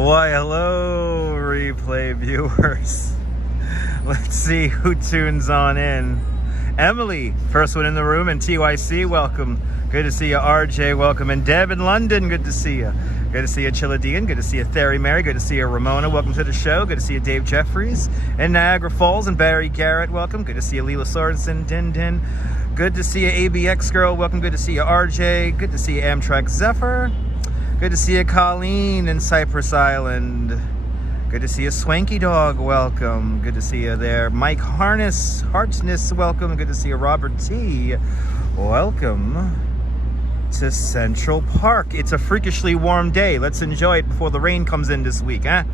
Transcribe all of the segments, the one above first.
Why, hello, replay viewers. Let's see who tunes on in. Emily, first one in the room, and TYC, welcome. Good to see you. RJ, welcome. And Deb in London, good to see you. Good to see you, Chiladian. Good to see you, Theory Mary. Good to see you, Ramona. Welcome to the show. Good to see you, Dave Jeffries. And Niagara Falls, and Barry Garrett, welcome. Good to see you, Leela Sorensen. Din Din. Good to see you, ABX Girl. Welcome. Good to see you, RJ. Good to see you, Amtrak Zephyr. Good to see you, Colleen in Cypress Island. Good to see you, Swanky Dog. Welcome. Good to see you there. Mike Hartness, welcome. Good to see you, Robert T. Welcome to Central Park. It's a freakishly warm day. Let's enjoy it before the rain comes in this week, huh?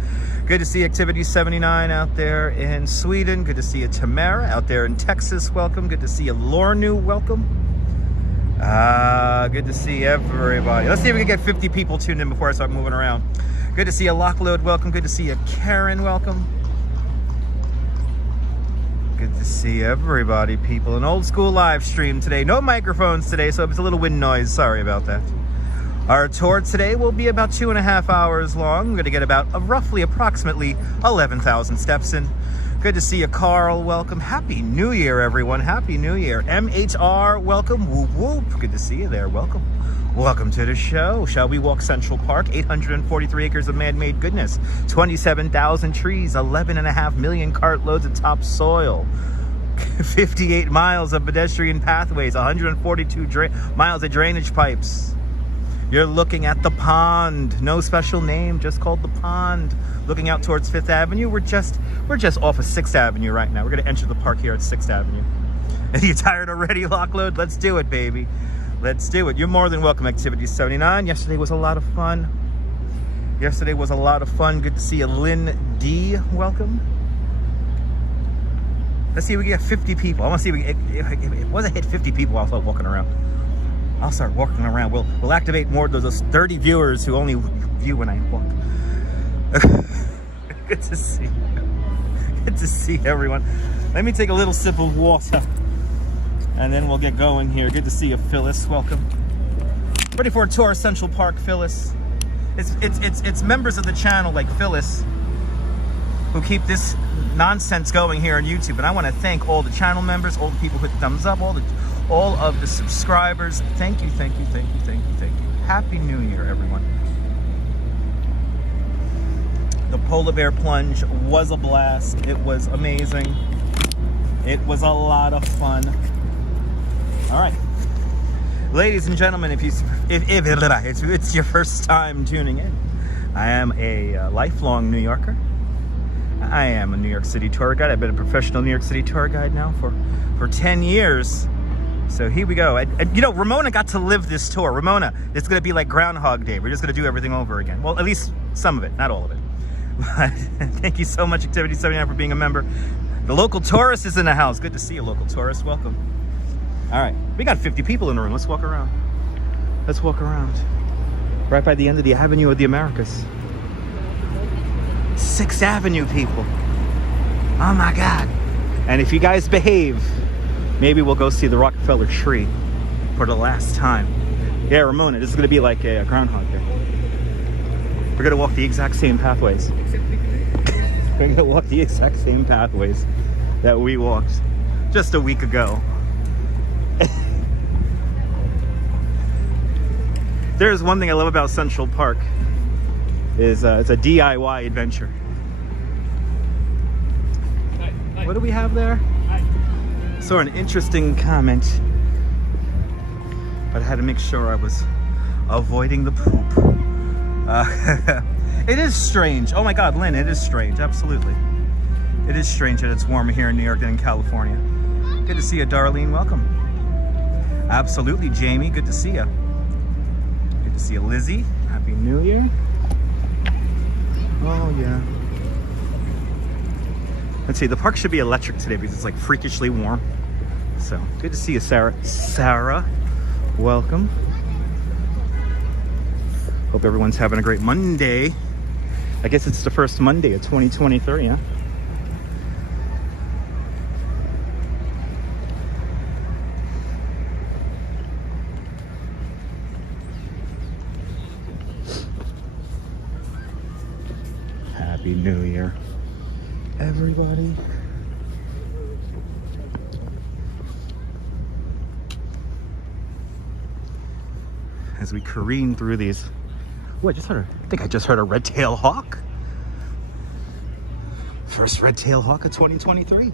Good to see Activity 79 out there in Sweden. Good to see you, Tamara, out there in Texas. Welcome. Good to see you, Lornu. Welcome. Good to see everybody. Let's see if we can get 50 people tuned in before I start moving around. Good to see you, Lockload. Welcome. Good to see you, Karen. Welcome. Good to see everybody, people. An old school live stream today. No microphones today, so if it's a little wind noise, sorry about that. Our tour today will be about 2.5 hours long. We're going to get about approximately 11,000 steps in. Good to see you, Carl. Welcome. Happy New Year, everyone. Happy New Year. MHR, welcome. Whoop, whoop. Good to see you there. Welcome. Welcome to the show. Shall we walk Central Park? 843 acres of man-made goodness. 27,000 trees. 11.5 million cartloads of topsoil. 58 miles of pedestrian pathways. 142 miles of drainage pipes. You're looking at the pond. No special name, just called the pond. Looking out towards 5th Avenue. We're just off of 6th Avenue right now. We're going to enter the park here at 6th Avenue. Are you tired already, Lockload? Let's do it, baby. Let's do it. You're more than welcome, Activity 79. Yesterday was a lot of fun. Good to see you, Lynn D. Welcome. Let's see if we get 50 people. I want to see if it wasn't hit 50 people, I'll start walking around. We'll activate more of those 30 viewers who only view when I walk. Good to see you. Good to see everyone. Let me take a little sip of water, and then we'll get going here. Good to see you, Phyllis. Welcome. Ready for a tour of Central Park, Phyllis? It's members of the channel like Phyllis who keep this nonsense going here on YouTube, and I want to thank all the channel members, all the people who hit the thumbs up, all of the subscribers. Thank you. Happy New Year, everyone. The polar bear plunge was a blast. It was amazing. It was a lot of fun. All right, ladies and gentlemen, if it's your first time tuning in, I am a lifelong New Yorker. I am a New York City tour guide. I've been a professional New York City tour guide now for 10 years. So here we go. And you know, Ramona got to live this tour. Ramona, it's going to be like Groundhog Day. We're just going to do everything over again. Well, at least some of it, not all of it. But thank you so much, Activity 79, for being a member. The local tourist is in the house. Good to see you, local tourist. Welcome. All right, we got 50 people in the room. Let's walk around. Right by the end of the Avenue of the Americas. 6th Avenue, people. Oh my God. And if you guys behave, maybe we'll go see the Rockefeller tree for the last time. Yeah, Ramona, this is gonna be like a Groundhog Day. We're gonna walk the exact same pathways. We're gonna walk the exact same pathways that we walked just a week ago. There's one thing I love about Central Park is it's a DIY adventure. What do we have there? Saw an interesting comment, but I had to make sure I was avoiding the poop. It is strange. Oh my God, Lynn, it is strange. Absolutely. It is strange that it's warmer here in New York than in California. Good to see you, Darlene. Welcome. Absolutely, Jamie. Good to see you. Good to see you, Lizzie. Happy New Year. Oh, yeah. Let's see. The park should be electric today because it's like freakishly warm. So, good to see you, Sarah. Sarah, welcome. Hope everyone's having a great Monday. I guess it's the first Monday of 2023, huh? Happy New Year, everybody. As we careen through these. Oh, I think I just heard a red-tailed hawk. First red-tailed hawk of 2023.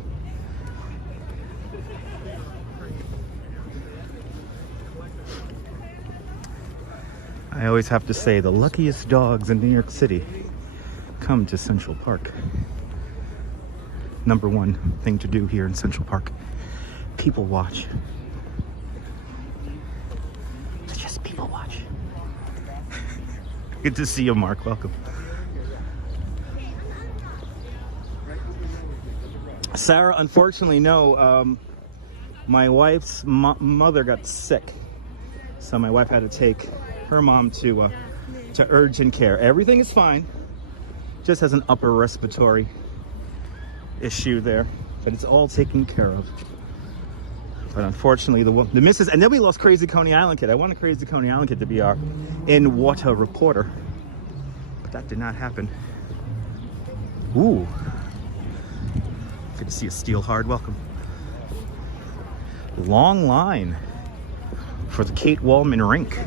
I always have to say the luckiest dogs in New York City come to Central Park. Number one thing to do here in Central Park. People watch. Just people watch. Good to see you, Mark. Welcome. Sarah, unfortunately, no. My wife's mother got sick. So my wife had to take her mom to urgent care. Everything is fine. Just has an upper respiratory issue there, but it's all taken care of. But unfortunately, the missus, and then we lost Crazy Coney Island Kid. I wanted Crazy Coney Island Kid to be our in-water reporter, but that did not happen. Ooh, good to see a Steel Hard. Welcome. Long line for the Kate Wallman rink.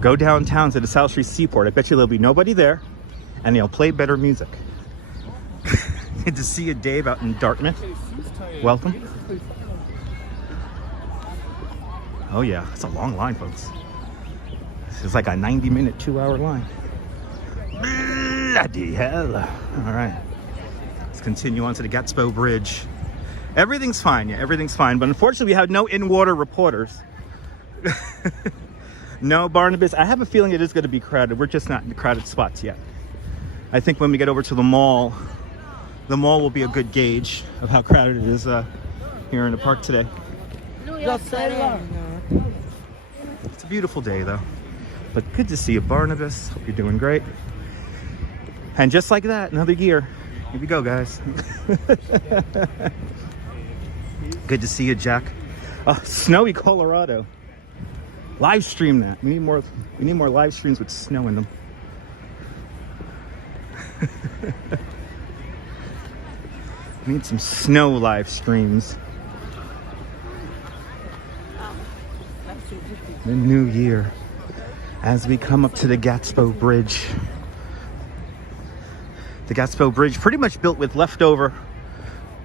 Go downtown to the South Street Seaport. I bet you there'll be nobody there, and they'll play better music. Good to see you, Dave, out in Dartmouth. Welcome. Oh yeah, it's a long line, folks. This is like a 90-minute, 2-hour line. Bloody hell. All right, let's continue on to the Gatsby Bridge. Everything's fine, yeah, everything's fine. But unfortunately, we have no in-water reporters. No, Barnabas, I have a feeling it is going to be crowded. We're just not in the crowded spots yet. I think when we get over to the mall will be a good gauge of how crowded it is here in the park today. It's a beautiful day, though. But good to see you, Barnabas. Hope you're doing great. And just like that, another year. Here we go, guys. Good to see you, Jack. Snowy Colorado. Live stream that. We need more live streams with snow in them. We need some snow live streams. The new year. As we come up to the Gatsby Bridge. The Gatsby Bridge, pretty much built with leftover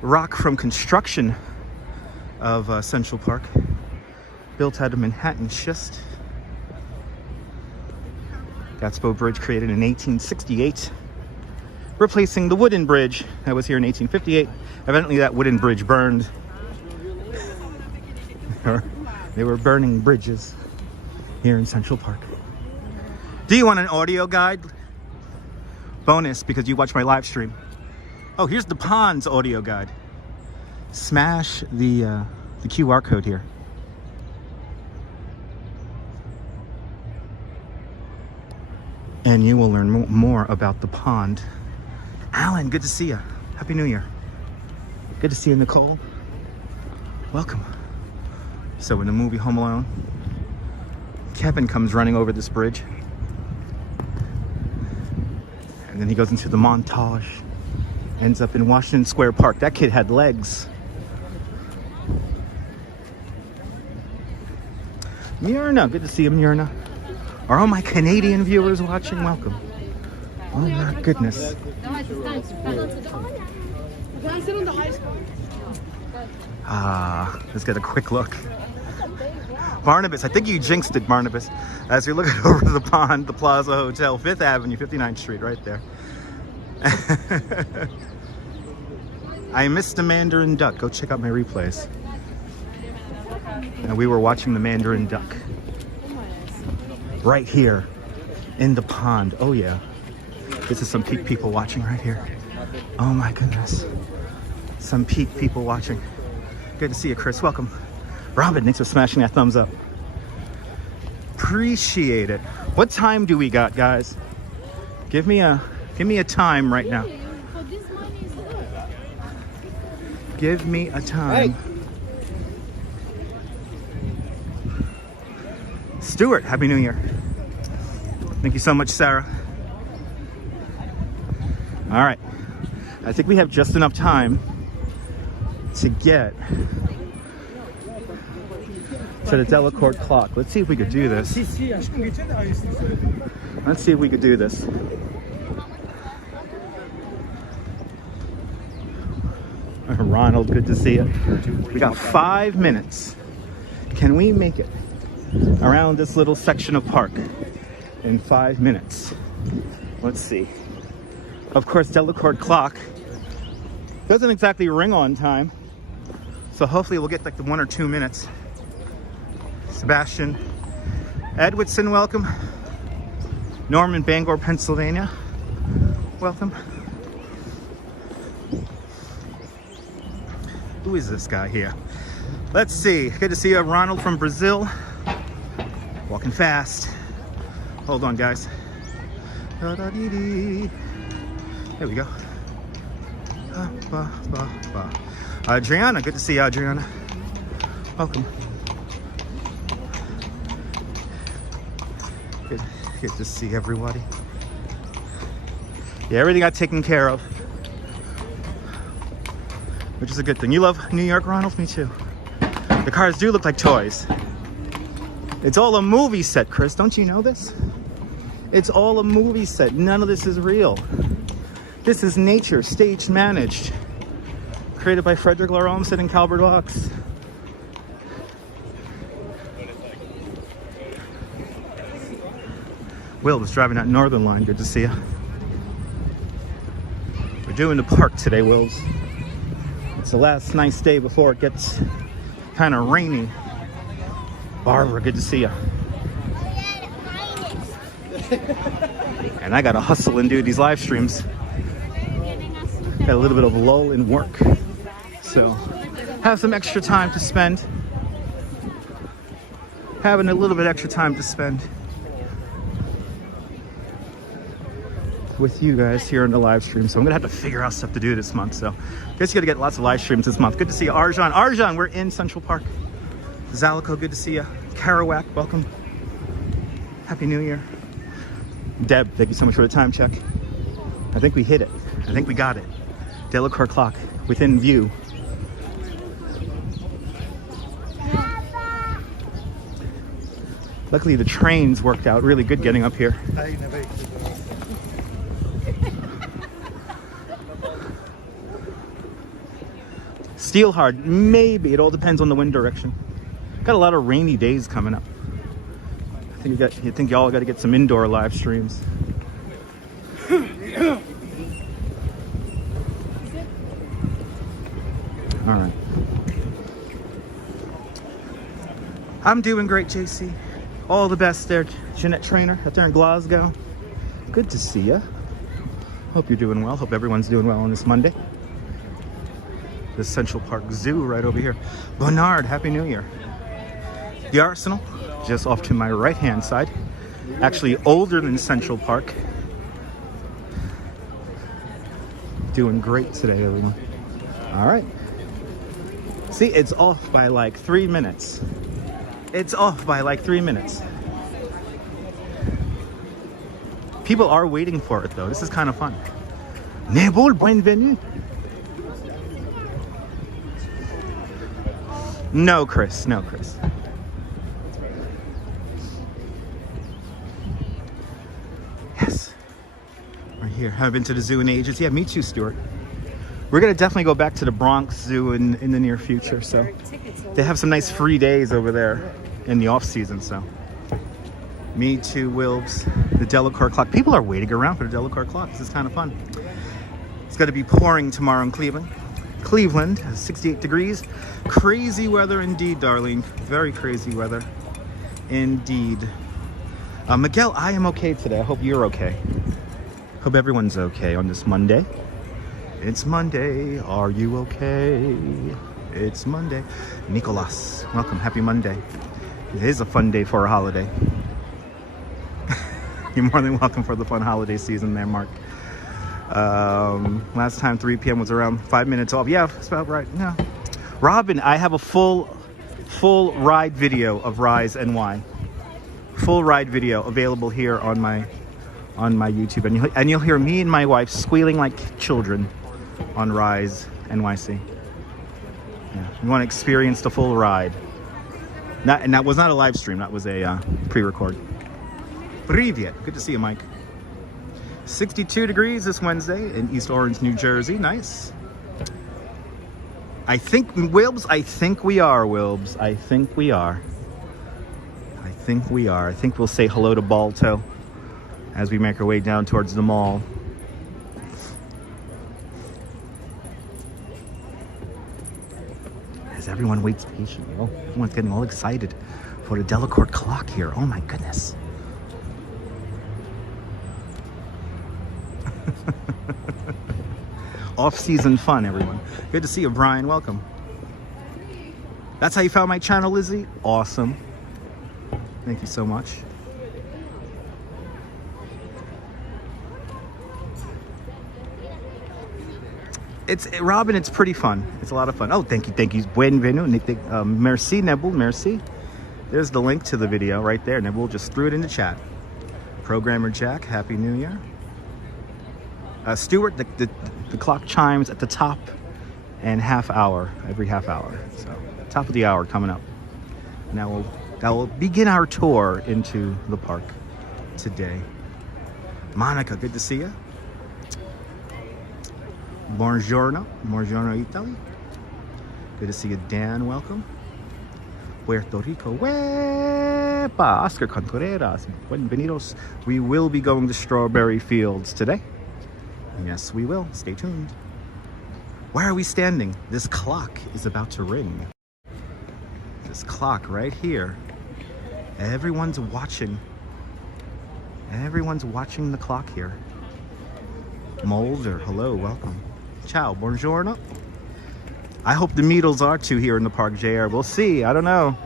rock from construction of Central Park. Built out of Manhattan schist. Gatsby Bridge created in 1868, replacing the wooden bridge that was here in 1858. Evidently that wooden bridge burned. They were burning bridges here in Central Park. Do you want an audio guide? Bonus, because you watch my live stream. Oh, here's the Pond's audio guide. Smash the QR code here. And you will learn more about the pond. Alan, good to see you. Happy New Year. Good to see you, Nicole. Welcome. So in the movie Home Alone, Kevin comes running over this bridge. And then he goes into the montage. Ends up in Washington Square Park. That kid had legs. Myrna, good to see you, Myrna. Are all my Canadian viewers watching? Welcome. Oh my goodness. Let's get a quick look. Barnabas, I think you jinxed it, Barnabas. As you're looking over the pond, the Plaza Hotel, 5th Avenue, 59th Street, right there. I missed the Mandarin Duck. Go check out my replays. And we were watching the Mandarin Duck. Right here in the pond. Oh yeah. This is some peak people watching right here. Oh my goodness. Some peak people watching. Good to see you, Chris. Welcome. Robin, thanks for smashing that thumbs up. Appreciate it. What time do we got, guys? Give me a time right now. Give me a time. Stuart, Happy New Year. Thank you so much, Sarah. All right. I think we have just enough time to get to the Delacorte Clock. Let's see if we could do this. Let's see if we could do this. Ronald, good to see you. We got 5 minutes. Can we make it around this little section of park in 5 minutes? Let's see. Of course, Delacorte Clock doesn't exactly ring on time, so hopefully we'll get like the 1 or 2 minutes. Sebastian Edwardson, welcome. Norman, Bangor, Pennsylvania, welcome. Who is this guy here? Let's see. Good to see you, Ronald from Brazil. Walking fast. Hold on, guys. There we go. Adriana, good to see you, Adriana. Welcome. Good to see everybody. Yeah, everything got taken care of, which is a good thing. You love New York, Ronald? Me too. The cars do look like toys. It's all a movie set, Chris. Don't you know this? It's all a movie set. None of this is real. This is nature, stage managed. Created by Frederick Laure Olmsted and Calvert Vaux. Will was driving that Northern Line. Good to see you. We're doing the park today, Wills. It's the last nice day before it gets kind of rainy. Barbara, good to see you. And I gotta hustle and do these live streams. Got a little bit of lull in work, so have some extra time to spend. Having a little bit extra time to spend with you guys here on the live stream. So I'm gonna have to figure out stuff to do this month. So I guess you gotta get lots of live streams this month. Good to see you, Arjan. Arjan, we're in Central Park. Zalico, good to see you. Kerouac, welcome. Happy New Year. Deb, thank you so much for the time check. I think we hit it. I think we got it. Delacorte Clock within view. Luckily the trains worked out really good getting up here. Steel hard, maybe. It all depends on the wind direction. Got a lot of rainy days coming up. I think y'all got to get some indoor live streams. All right. I'm doing great, JC. All the best there, Jeanette Trainer, out there in Glasgow. Good to see ya. Hope you're doing well. Hope everyone's doing well on this Monday. The Central Park Zoo right over here. Bernard, Happy New Year. The Arsenal, just off to my right-hand side. Actually older than Central Park. Doing great today, everyone. All right. See, it's off by like 3 minutes. It's off by like 3 minutes. People are waiting for it, though. This is kind of fun. Nebul, bienvenue. No, Chris. No, Chris. Yes. Right here. Haven't been to the zoo in ages. Yeah, me too, Stuart. We're going to definitely go back to the Bronx Zoo in the near future. So they have some nice free days over there in the off season. So me too, Wilbs. The Delacorte Clock. People are waiting around for the Delacorte Clock. This is kind of fun. It's going to be pouring tomorrow in Cleveland. Cleveland, 68 degrees. Crazy weather indeed, darling. Very crazy weather indeed. Miguel, I am okay today. I hope you're okay. Hope everyone's okay on this Monday. It's Monday. Are you okay? It's Monday. Nicolas, welcome. Happy Monday. It is a fun day for a holiday. You're more than welcome for the fun holiday season there, Mark. Last time 3 p.m. was around 5 minutes off. Yeah, that's about right. Yeah. Robin, I have a full ride video of Rise NY. Full ride video available here on my on my YouTube, and you'll hear me and my wife squealing like children on Rise NYC. Yeah, you want to experience the full ride. And that was not a live stream. That was a pre-record. Привет. Good to see you, Mike. 62 degrees this Wednesday in East Orange, New Jersey. Nice. I think, Wilbs, I think we are, Wilbs. I think we are. I think we are. I think we'll say hello to Balto as we make our way down towards the mall. As everyone waits patiently. Oh, everyone's getting all excited for the Delacorte Clock here. Oh my goodness. Off-season fun, everyone. Good to see you, Brian. Welcome. That's how you found my channel, Lizzie? Awesome. Thank you so much. Robin, it's pretty fun. It's a lot of fun. Oh, thank you. Bienvenue. Merci, Nebul. Merci. There's the link to the video right there. Nebul just threw it in the chat. Programmer Jack, Happy New Year. Stuart, the clock chimes at the top and every half hour. So, top of the hour coming up. Now that will begin our tour into the park today. Monica, good to see you. Buongiorno, Italy. Good to see you, Dan. Welcome. Puerto Rico. Wepa, Oscar Contreras. Bienvenidos. We will be going to Strawberry Fields today. Yes, we will. Stay tuned. Why are we standing? This clock is about to ring. This clock right here. Everyone's watching. Everyone's watching the clock here. Mulder, hello, welcome. Ciao, buongiorno. I hope the Beatles are too here in the park, JR. We'll see. I don't know.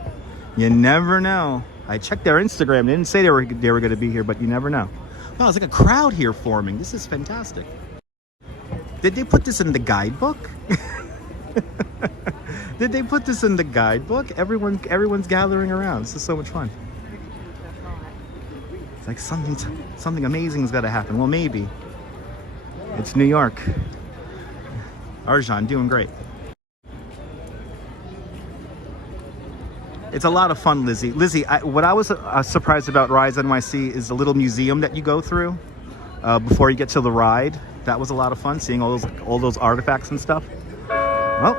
You never know. I checked their Instagram. They didn't say they were going to be here, but you never know. Wow, it's like a crowd here forming. This is fantastic. Did they put this in the guidebook? Did they put this in the guidebook? Everyone's gathering around. This is so much fun. It's like something amazing's got to happen. Well, maybe. It's New York. Arjan, doing great. It's a lot of fun, Lizzie. Lizzie, what I was surprised about Rise NYC is the little museum that you go through before you get to the ride. That was a lot of fun, seeing all those artifacts and stuff. Well,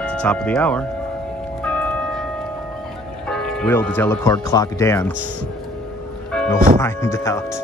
it's the top of the hour. Will the Delacorte Clock dance? We'll find out.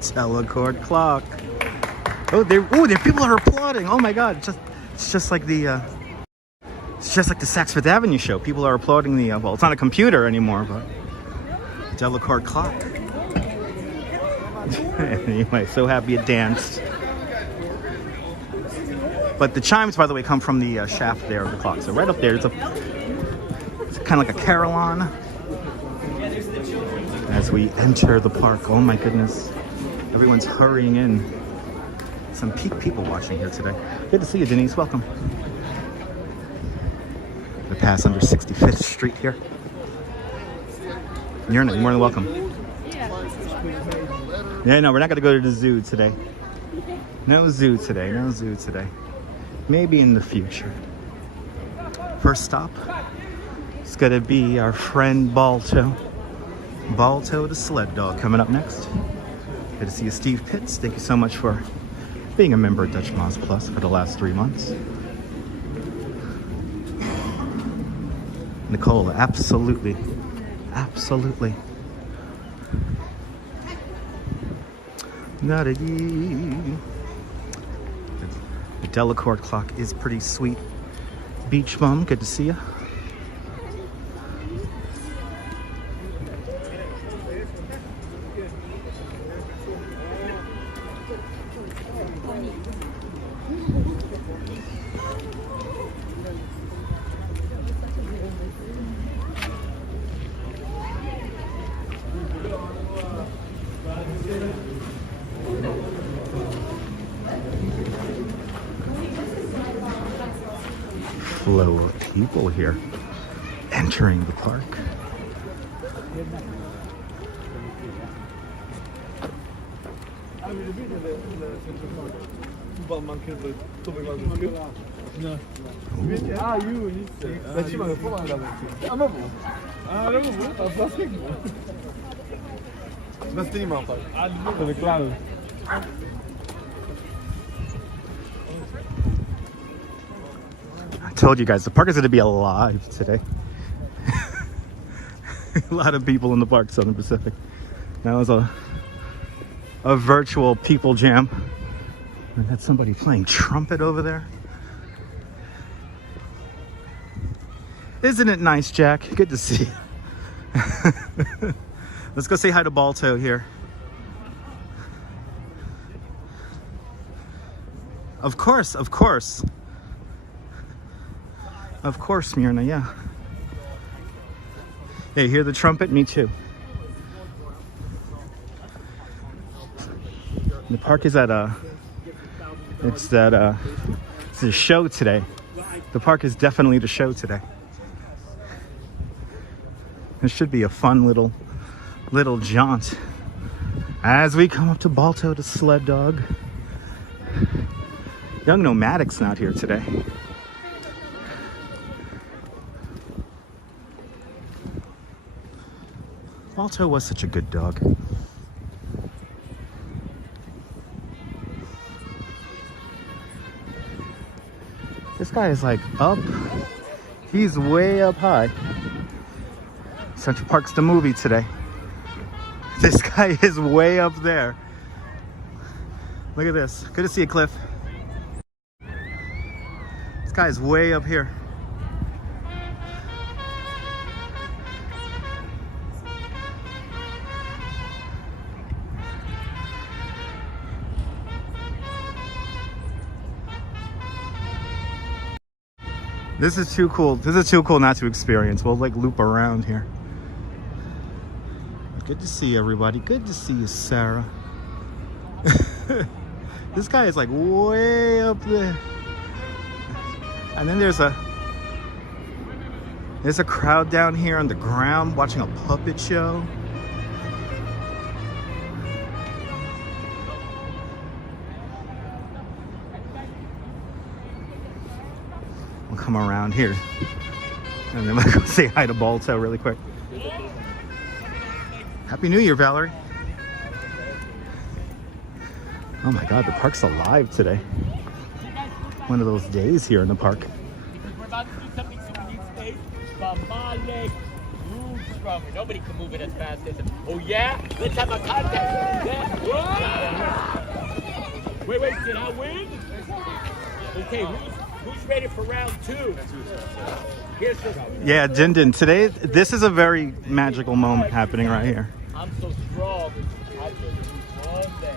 Delacorte Clock. Oh, there people are applauding. Oh my God! It's just like the Saks Fifth Avenue show. People are applauding the well, it's not a computer anymore, but Delacorte Clock. Anyway, so happy it danced. But the chimes, by the way, come from the shaft there of the clock. So right up there, it's kind of like a carillon as we enter the park. Oh my goodness, everyone's hurrying in. Some peak people watching here today. Good to see you, Denise. Welcome. We pass under 65th Street here. You're more than welcome. Yeah, no, we're not going to go to the zoo today. No zoo today. No zoo today. Maybe in the future. First stop, it's going to be our friend Balto. Balto the sled dog coming up next. Good to see you, Steve Pitts. Thank you so much for being a member of Dutch Moz Plus for the last 3 months. Nicole, absolutely. Absolutely. The Delacorte Clock is pretty sweet. Beach Bum, good to see you. Flow of people here entering the park. I told you guys, the park is going to be alive today. A lot of people in the park, Southern Pacific. That was a virtual people jam. I had somebody playing trumpet over there. Isn't it nice, Jack? Good to see you. Let's go say hi to Balto here. Of course, of course. Of course, Myrna, yeah. Hey, hear the trumpet? Me too. The park is at it's a show today. The park is definitely the show today. This should be a fun little jaunt as we come up to Balto the sled dog. Young Nomadic's not here today. Balto was such a good dog. This guy is like up. He's way up high. Central Park's the movie today. This guy is way up there. Look at this. Good to see you, Cliff. This guy's way up here. This is too cool. This is too cool not to experience. We'll like loop around here. Good to see everybody. Good to see you, Sarah. This guy is like way up there. And then there's a crowd down here on the ground watching a puppet show. We'll come around here. And then we'll go say hi to Balto really quick. Happy New Year, Valerie. Oh my God, the park's alive today. One of those days here in the park. We're about to do something, so we need space. stronger. Nobody can move it as fast as it. Oh yeah? Let's have a contest. Yeah. Wait, did I win? Okay, who's ready for round 2? Here's the Yeah, Din. Today, this is a very magical moment happening right here. I'm so strong. I can do all day.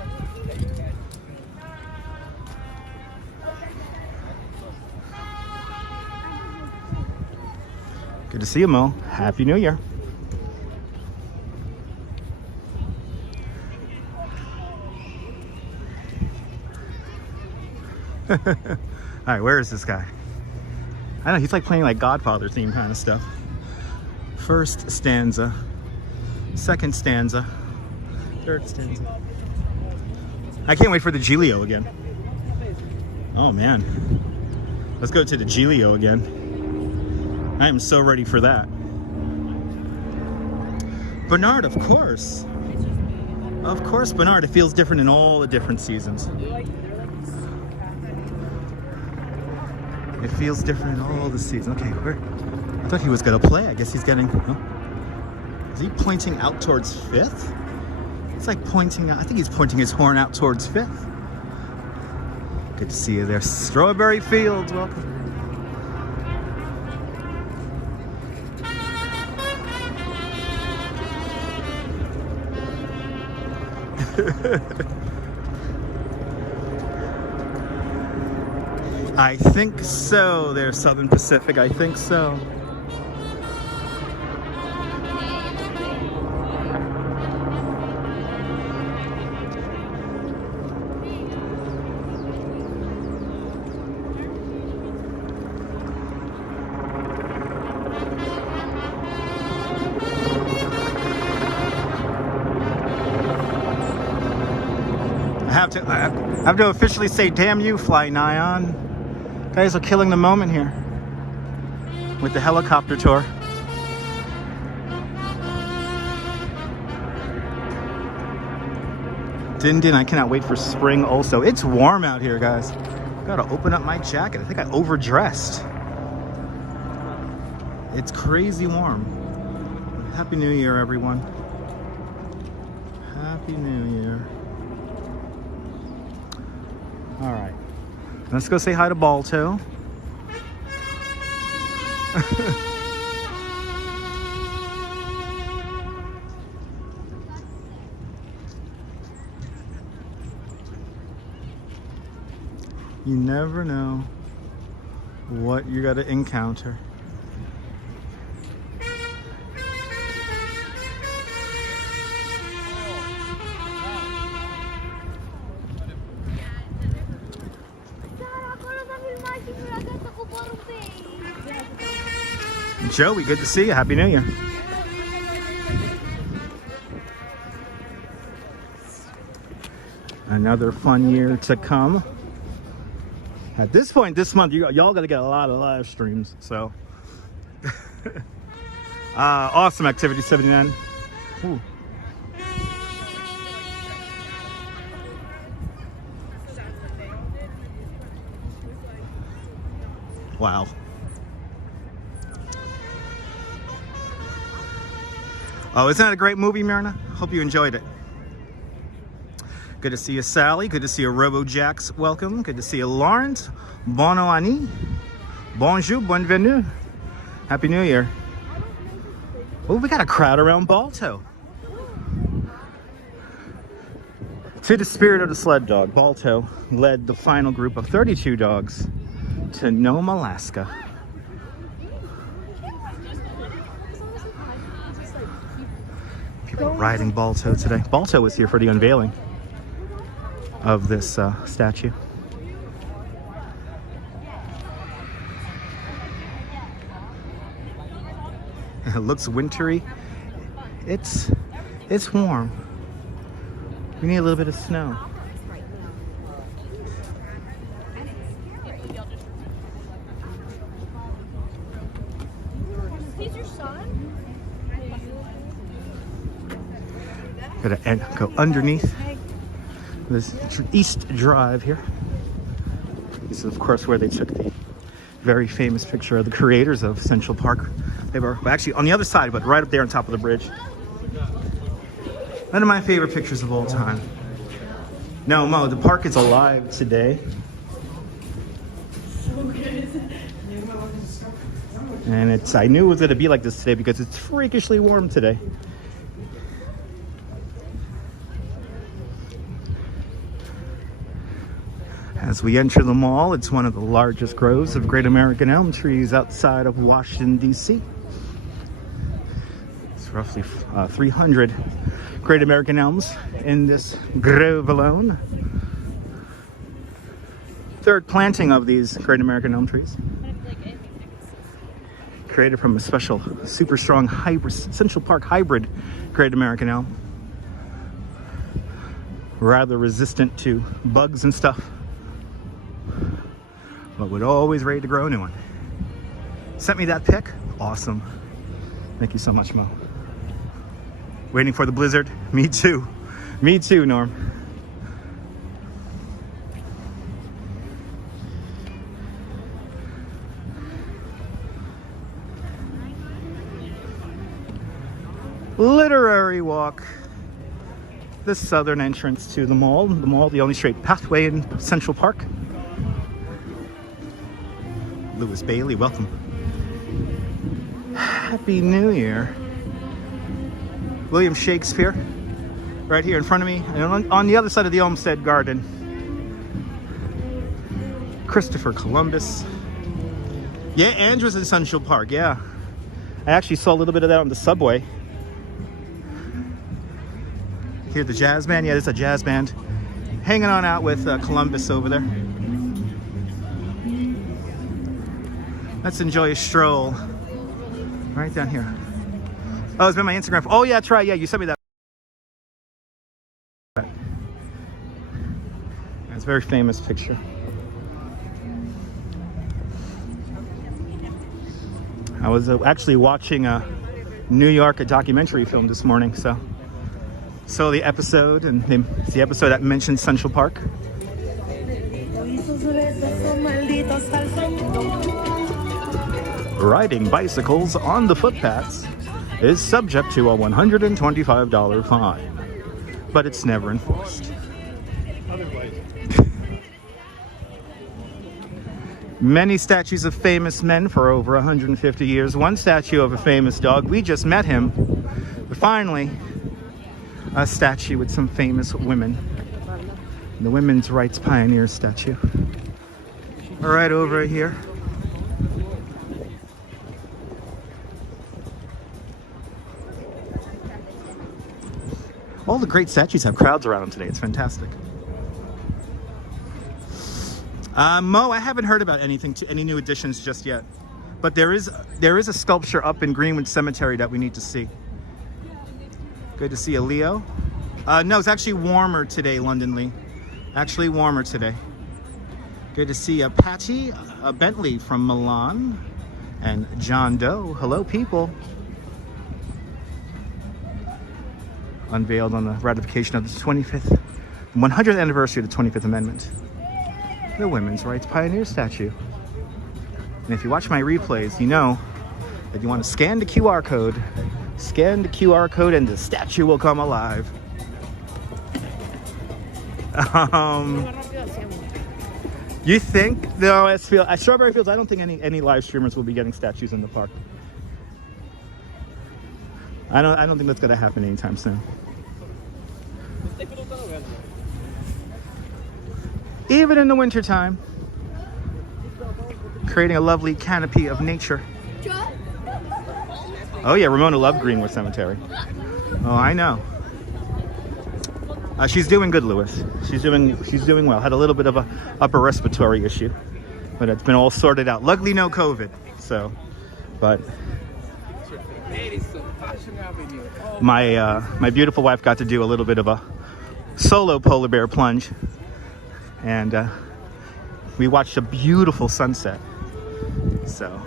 Good to see you, Mo. Happy New Year. All right, where is this guy? I don't know, he's like playing like Godfather theme kind of stuff. First stanza, second stanza, third stanza. I can't wait for the Giglio again. Oh man. Let's go to the Giglio again. I am so ready for that. Bernard, of course. Of course, Bernard. It feels different in all the different seasons. It feels different in all the seasons. Okay, where? I thought he was gonna play. I guess he's getting. Huh? Is he pointing out towards 5th? It's like pointing. I think he's pointing his horn out towards 5th. Good to see you there, Strawberry Fields. Welcome. I think so. There's Southern Pacific. I think so. I have to officially say, damn you, Fly Nyan. Guys are killing the moment here with the helicopter tour. Din, I cannot wait for spring also. It's warm out here, guys. Gotta open up my jacket. I think I overdressed. It's crazy warm. Happy New Year, everyone. Happy New Year. All right, let's go say hi to Balto. You never know what you got to encounter. Joey, good to see you. Happy New Year. Another fun year to come. At this point this month, y'all gotta get a lot of live streams. So, awesome activity 79. Ooh. Wow. Oh, isn't that a great movie, Myrna? Hope you enjoyed it. Good to see you, Sally. Good to see you, RoboJax. Welcome. Good to see you, Lawrence. Bon année. Bonjour, bienvenue. Happy New Year. Oh, we got a crowd around Balto. To the spirit of the sled dog, Balto led the final group of 32 dogs to Nome, Alaska. People riding Balto today. Balto was here for the unveiling of this statue. It looks wintry. It's warm. We need a little bit of snow. Gotta go underneath this East Drive here. This is, of course, where they took the very famous picture of the creators of Central Park, They were actually on the other side, but right up there on top of the bridge. One of my favorite pictures of all time. No, Mo, the park is alive today. And I knew it was going to be like this today because it's freakishly warm today. As we enter the mall, it's one of the largest groves of great American elm trees outside of Washington, D.C. It's roughly 300 great American elms in this grove alone. Third planting of these great American elm trees. Created from a special, super strong hybrid, Central Park hybrid great American elm. Rather resistant to bugs and stuff, but would always ready to grow a new one. Sent me that pic. Awesome. Thank you so much, Mo. Waiting for the blizzard. Me too. Me too, Norm. Literary walk. The southern entrance to the mall. The mall, the only straight pathway in Central Park. Lewis Bailey, welcome. Happy New Year. William Shakespeare, right here in front of me. And on the other side of the Olmsted Garden, Christopher Columbus. Yeah, Andrew's in Central Park, yeah. I actually saw a little bit of that on the subway. Hear the jazz band? Yeah, there's a jazz band hanging on out with Columbus over there. Let's enjoy a stroll right down here. Oh, it's been my Instagram. Oh yeah, that's right. Yeah, you sent me that. It's a very famous picture. I was actually watching a New York documentary film this morning, so saw the episode, and it's the episode that mentioned Central Park. Riding bicycles on the footpaths is subject to a $125 fine, but it's never enforced. Many statues of famous men for over 150 years. One statue of a famous dog. We just met him, but finally, a statue with some famous women. The women's rights pioneer statue. Right over here. All the great statues have crowds around them today. It's fantastic. Mo, I haven't heard about any new additions just yet, but there is a sculpture up in Greenwood Cemetery that we need to see. Good to see a Leo. No, it's actually warmer today, London Lee. Actually warmer today. Good to see a Patty, a Bentley from Milan, and John Doe. Hello, people. Unveiled on the ratification of the 100th anniversary of the 25th Amendment. The Women's Rights Pioneer statue. And if you watch my replays, you know that you want to scan the QR code. Scan the QR code and the statue will come alive. You think? No, at Strawberry Fields, I don't think any live streamers will be getting statues in the park. I don't think that's going to happen anytime soon. Even in the wintertime, creating a lovely canopy of nature. Oh yeah, Ramona loved Greenwood Cemetery. Oh, I know. She's doing good, Lewis. She's doing well. Had a little bit of a upper respiratory issue, but it's been all sorted out. Luckily, no COVID. So, but my beautiful wife got to do a little bit of a solo polar bear plunge, and we watched a beautiful sunset. So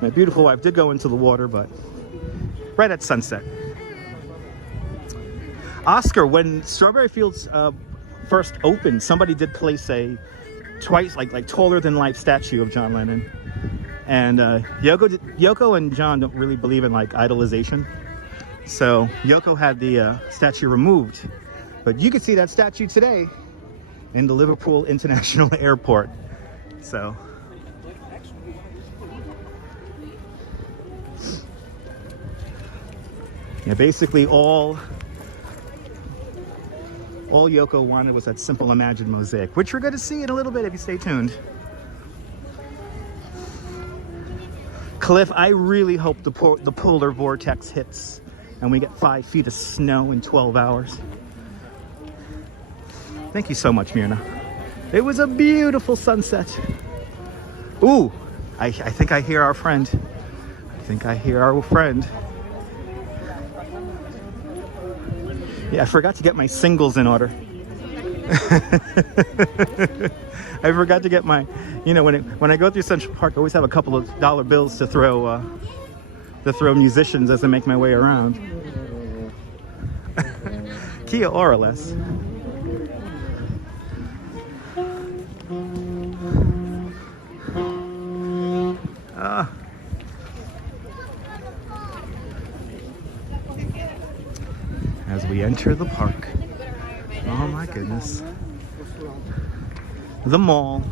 my beautiful wife did go into the water, but right at sunset. Oscar, when Strawberry Fields first opened, somebody did place a like taller than life statue of John Lennon, And Yoko and John don't really believe in like idolization. So Yoko had the statue removed. But you can see that statue today in the Liverpool International Airport. So yeah, basically all Yoko wanted was that simple imagined mosaic, which we're going to see in a little bit if you stay tuned. Cliff, I really hope the polar vortex hits and we get 5 feet of snow in 12 hours. Thank you so much, Myrna. It was a beautiful sunset. Ooh, I think I hear our friend. I think I hear our friend. Yeah, I forgot to get my singles in order. I forgot to get my, you know, when I go through Central Park, I always have a couple of dollar bills to throw musicians as I make my way around. Kia ora, Les. As we enter the park. Oh my goodness. The mall.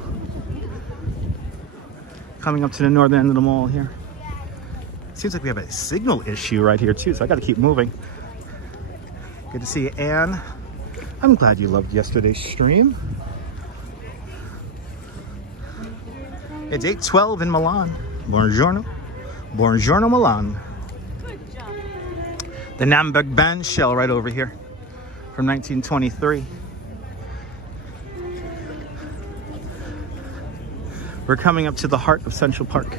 Coming up to the northern end of the mall here. Seems like we have a signal issue right here too, so I gotta keep moving. Good to see you, Anne. I'm glad you loved yesterday's stream. It's 8:12 in Milan. Buongiorno. Buongiorno, Milan. The Namberg band shell right over here from 1923. We're coming up to the heart of Central Park.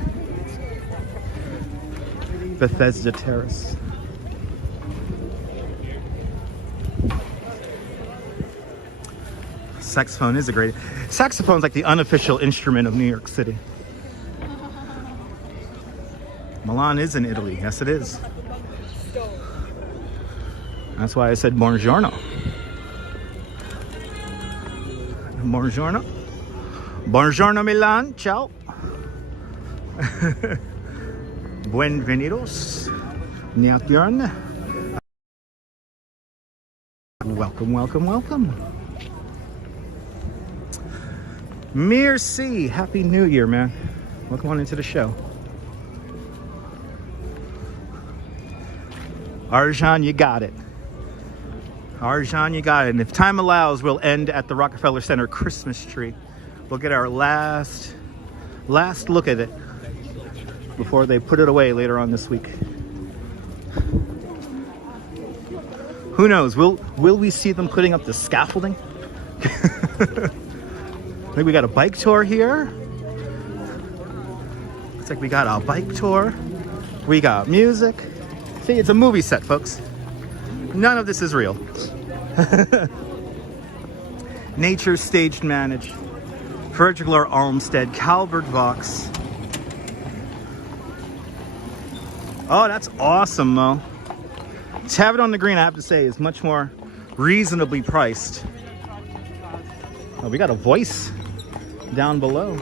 Bethesda Terrace. Saxophone is a great... Saxophone's like the unofficial instrument of New York City. Milan is in Italy. Yes, it is. That's why I said buongiorno. Buongiorno. Buongiorno Milan. Ciao. Buenvenidos. Niatbjörn. Welcome, welcome, welcome. Merci. Happy New Year, man. Welcome on into the show. Arjan, you got it. Arjan, you got it. And if time allows, we'll end at the Rockefeller Center Christmas tree. We'll get our last look at it before they put it away later on this week. Who knows? Will we see them putting up the scaffolding? I think we got a bike tour here. Looks like we got a bike tour. We got music. See, it's a movie set, folks. None of this is real. Nature staged managed. Vergler Olmsted, Calvert Vox. Oh, that's awesome, Mo. Tavern on the Green, I have to say, is much more reasonably priced. Oh, we got a voice down below.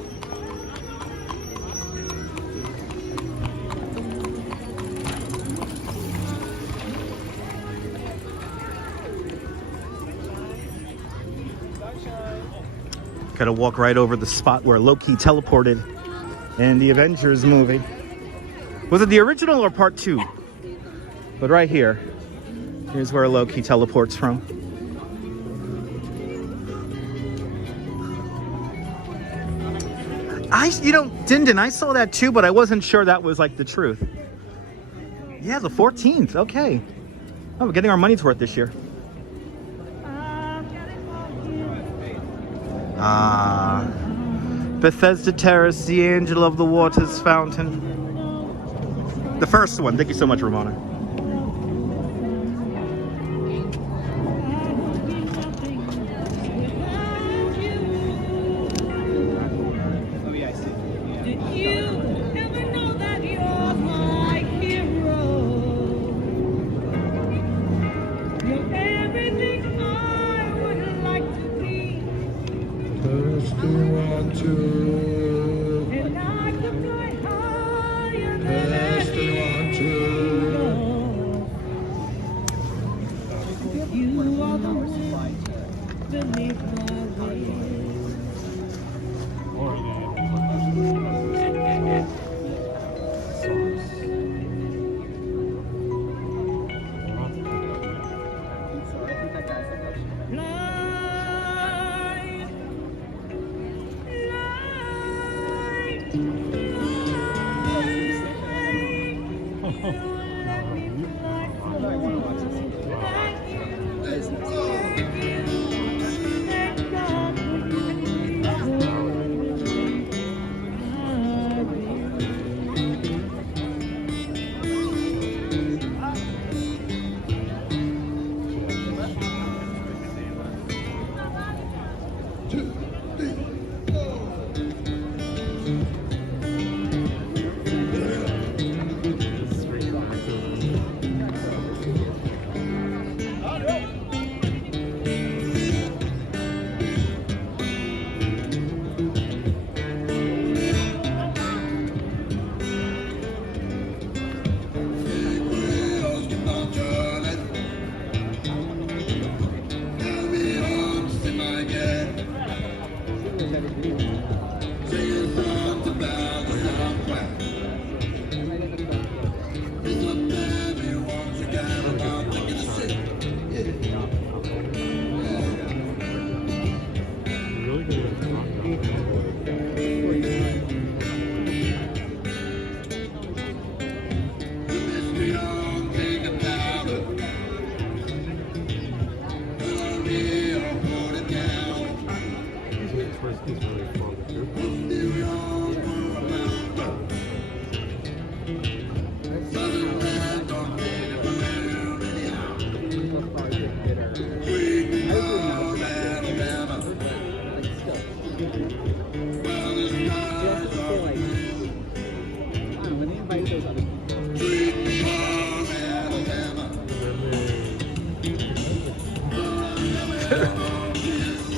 Gotta walk right over the spot where Loki teleported in the Avengers movie. Was it the original or part 2? But right here, here's where Loki teleports from. Dindin, I saw that too, but I wasn't sure that was like the truth. Yeah, the 14th, okay. Oh, we're getting our money's worth this year. Bethesda Terrace, the Angel of the Waters Fountain. The first one. Thank you so much, Ramona.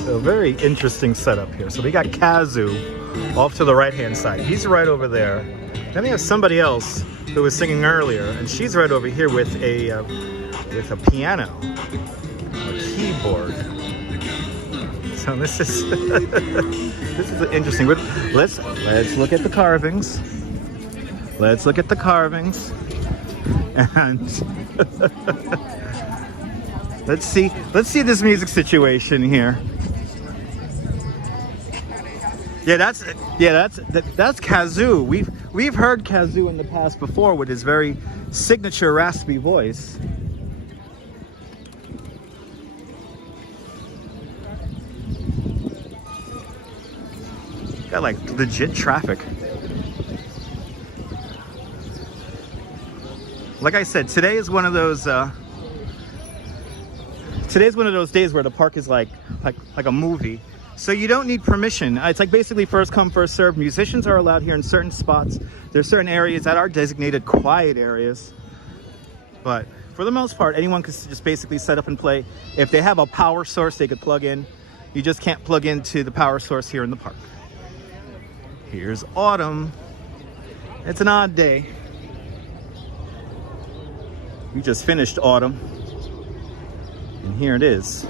So very interesting setup here. So we got Kazoo off to the right-hand side. He's right over there. Then we have somebody else who was singing earlier, and she's right over here with a piano, a keyboard. So this is this is interesting. Let's look at the carvings. Let's look at the carvings, and let's see this music situation here. Yeah, that's Kazoo. We've heard Kazoo in the past before with his very signature raspy voice. Got like legit traffic. Like I said, today is one of those days where the park is like a movie. So you don't need permission. It's like basically first come, first served. Musicians are allowed here in certain spots. There's certain areas that are designated quiet areas. But for the most part, anyone can just basically set up and play. If they have a power source they could plug in, you just can't plug into the power source here in the park. Here's autumn. It's an odd day. We just finished autumn. And here it is.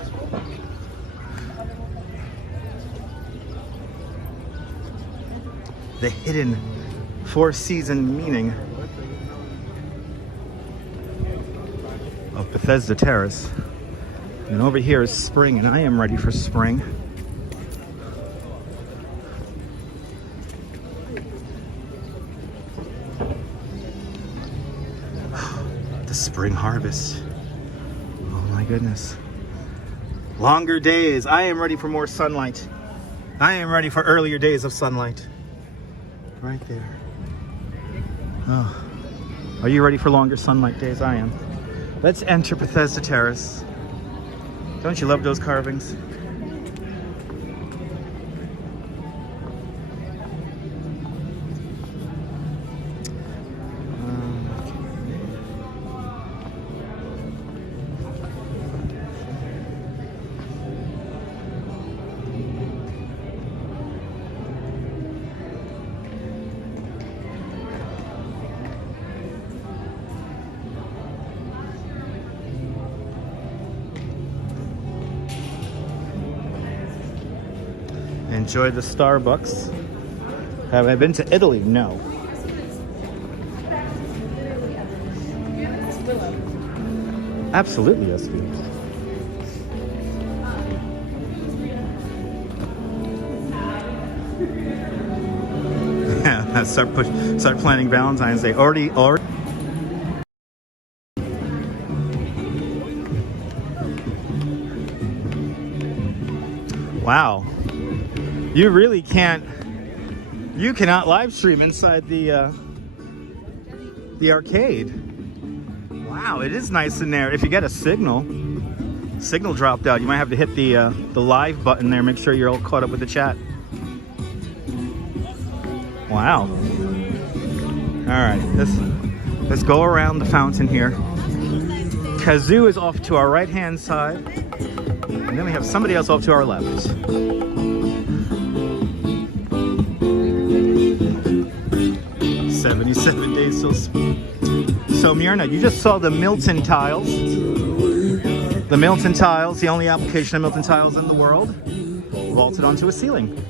The hidden four-season meaning of Bethesda Terrace. And over here is spring, and I am ready for spring. The spring harvest. Oh my goodness. Longer days. I am ready for more sunlight. I am ready for earlier days of sunlight. Right there. Oh. Are you ready for longer sunlight days? I am. Let's enter Bethesda Terrace. Don't you love those carvings? Enjoy the Starbucks. Have I been to Italy? No. Absolutely, yes, please. Yeah, start planning Valentine's Day. Already. Wow. You really can't. You cannot live stream inside the arcade. Wow, it is nice in there. If you get a signal dropped out, you might have to hit the live button there. Make sure you're all caught up with the chat. Wow. All right, let's go around the fountain here. Kazoo is off to our right-hand side, and then we have somebody else off to our left. 77 days till spring. So Myrna, you just saw the Milton tiles. The Milton tiles, the only application of Milton tiles in the world, vaulted onto a ceiling.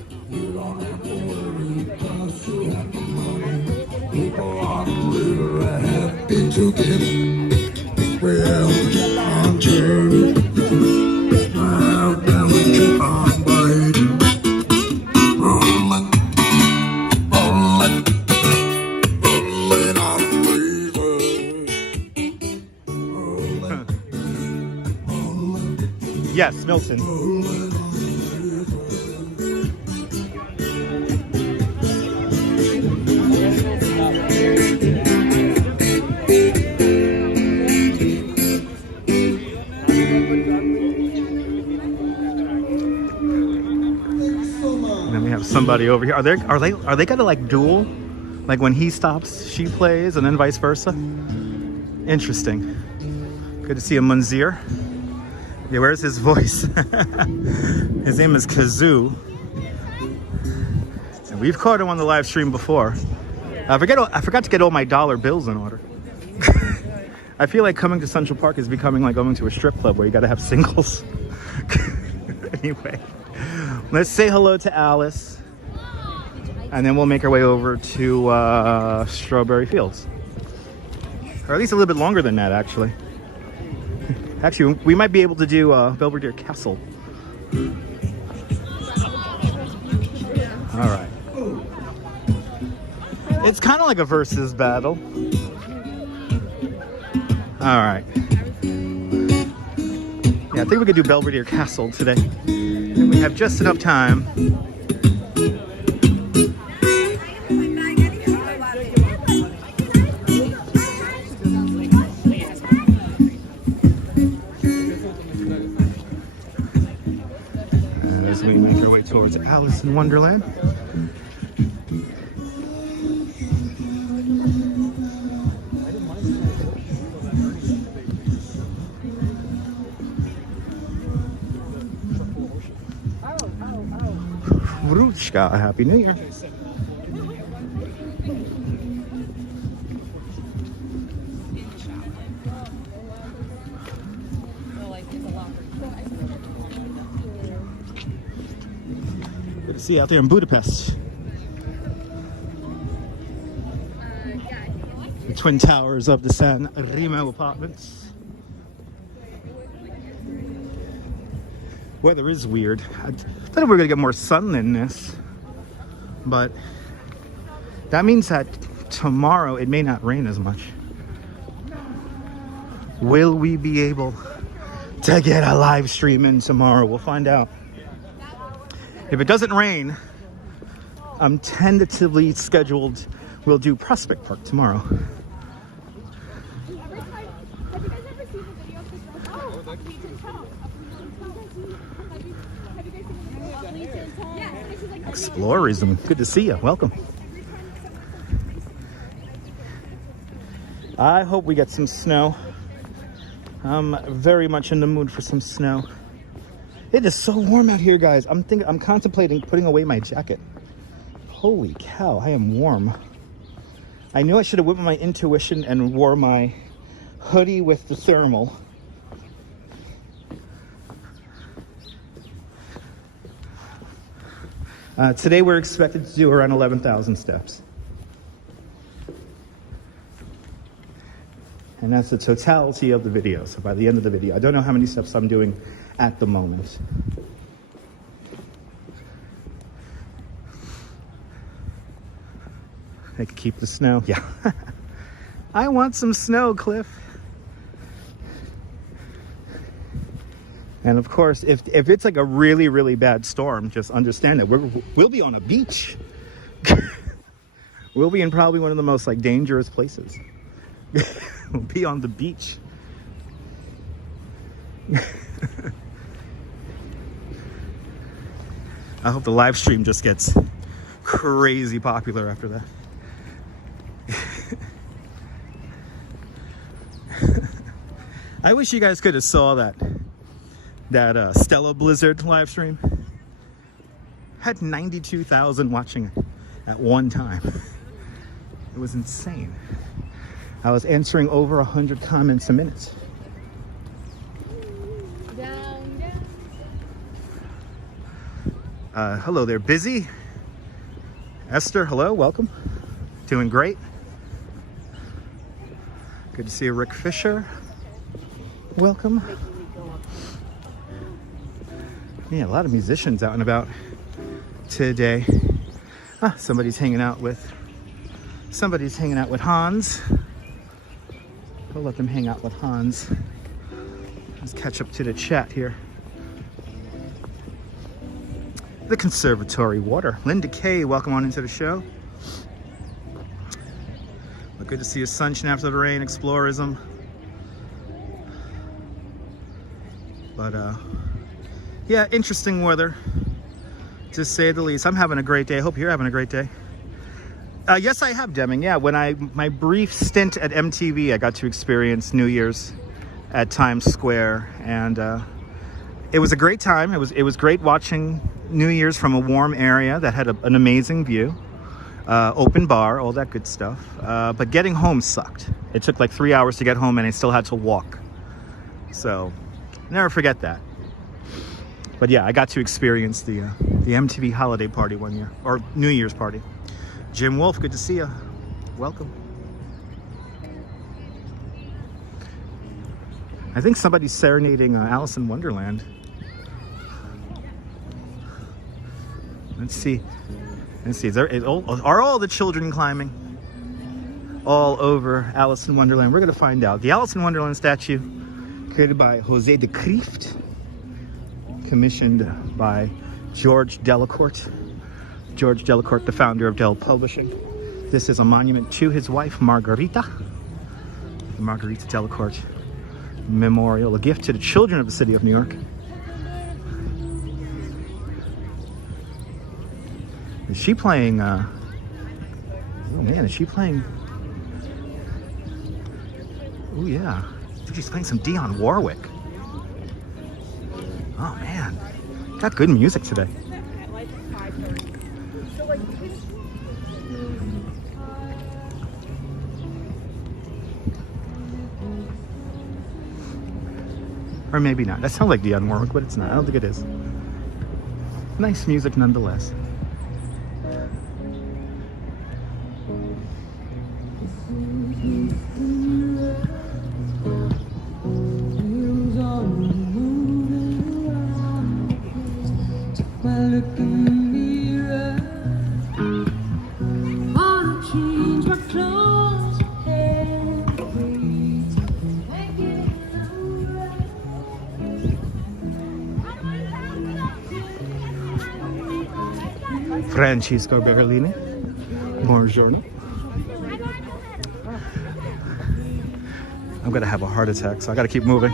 Yes, Milton. And then we have somebody over here. Are they gonna like duel? Like when he stops, she plays, and then vice versa? Interesting. Good to see a Munzir. Yeah, where's his voice? His name is Kazoo. And we've caught him on the live stream before. I forgot to get all my dollar bills in order. I feel like coming to Central Park is becoming like going to a strip club where you gotta have singles. Anyway, let's say hello to Alice. And then we'll make our way over to Strawberry Fields. Or at least a little bit longer than that, actually. Actually, we might be able to do Belvedere Castle. All right. It's kind of like a versus battle. All right. Yeah, I think we could do Belvedere Castle today. And we have just enough time. As we make our way towards Alice in Wonderland. Vruchka, a Happy New Year. Good to see you out there in Budapest. The Twin Towers of the San Remo apartments. Weather is weird. I thought we were gonna get more sun than this, but that means that tomorrow it may not rain as much. Will we be able to get a live stream in tomorrow? We'll find out. If it doesn't rain, I'm tentatively scheduled. We'll do Prospect Park tomorrow. Explorism. Good to see you. Welcome. I hope we get some snow. I'm very much in the mood for some snow. It is so warm out here, guys. I'm contemplating putting away my jacket. Holy cow, I am warm. I knew I should have went with my intuition and wore my hoodie with the thermal. Today we're expected to do around 11,000 steps. And that's the totality of the video. So by the end of the video, I don't know how many steps I'm doing at the moment. I could keep the snow. Yeah. I want some snow, Cliff. And of course, if it's like a really, really bad storm, just understand that we'll be on a beach. We'll be in probably one of the most like dangerous places. We'll be on the beach. I hope the live stream just gets crazy popular after that. I wish you guys could have saw that Stella Blizzard live stream. Had 92,000 watching it at one time. It was insane. I was answering over 100 comments a minute. Hello there, Busy. Esther, hello, welcome. Doing great. Good to see you, Rick Fisher. Welcome. Yeah, a lot of musicians out and about today. Somebody's hanging out with Hans. We'll let them hang out with Hans. Let's catch up to the chat here. The Conservatory Water. Linda Kay, welcome on into the show. Well, good to see you, sunshine after the rain, explorism. But yeah, interesting weather, to say the least. I'm having a great day. I hope you're having a great day. Yes, I have, Deming. Yeah, when my brief stint at MTV, I got to experience New Year's at Times Square, and it was a great time. It was great watching New Year's from a warm area that had an amazing view, open bar, all that good stuff. But getting home sucked. It took like 3 hours to get home, and I still had to walk. So never forget that. But yeah, I got to experience the MTV holiday party one year, or New Year's party. Jim Wolf, good to see you. Welcome. I think somebody's serenading Alice in Wonderland. Let's see. Are all the children climbing all over Alice in Wonderland? We're going to find out. The Alice in Wonderland statue, created by Jose de Kreeft, commissioned by George Delacorte. George Delacorte, the founder of Dell Publishing. This is a monument to his wife, Margarita. The Margarita Delacorte Memorial, a gift to the children of the city of New York. Is she playing, oh man, is she playing? Oh yeah, I think she's playing some Dionne Warwick. Oh man, got good music today. Or maybe not. That sounds like Dionne Warwick, but it's not. I don't think it is. Nice music nonetheless. Francisco Berlini, buongiorno. I'm gonna have a heart attack, so I gotta keep moving.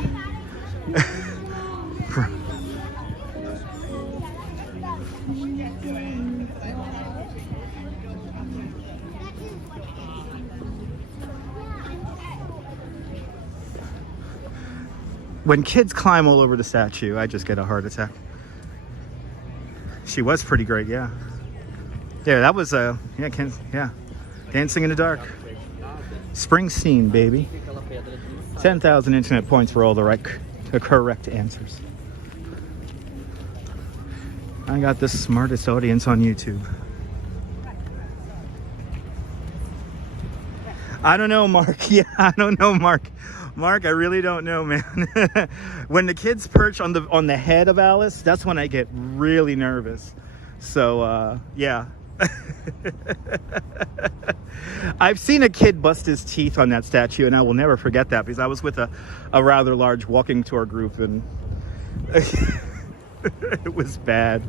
When kids climb all over the statue, I just get a heart attack. She was pretty great, yeah. Yeah, that was yeah, Dancing in the Dark. Springsteen, baby. 10,000 internet points for all the correct answers. I got the smartest audience on YouTube. I don't know, Mark. Yeah, I don't know, Mark. Mark, I really don't know, man. When the kids perch on the head of Alice, that's when I get really nervous. So, yeah. I've seen a kid bust his teeth on that statue, and I will never forget that because I was with a rather large walking tour group, and it was bad.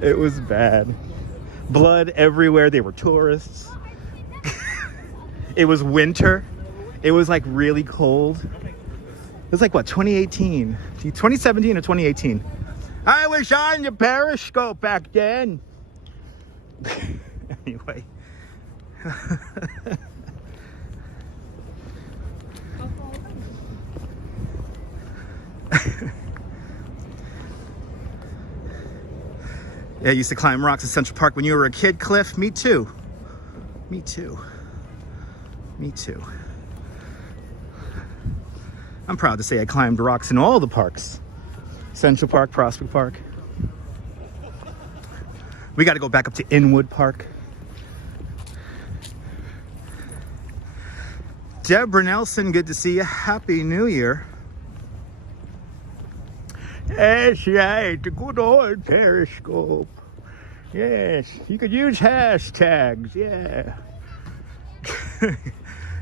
It was bad. Blood everywhere. They were tourists. It was winter. It was like really cold. It was like what, 2018? 2017 or 2018? I was on the periscope back then. Anyway. Yeah, I used to climb rocks in Central Park when you were a kid, Cliff. Me too. Me too. Me too. I'm proud to say I climbed rocks in all the parks. Central Park, Prospect Park. We got to go back up to Inwood Park. Deborah Nelson, good to see you. Happy New Year. That's right, the good old periscope. Yes, you could use hashtags, yeah.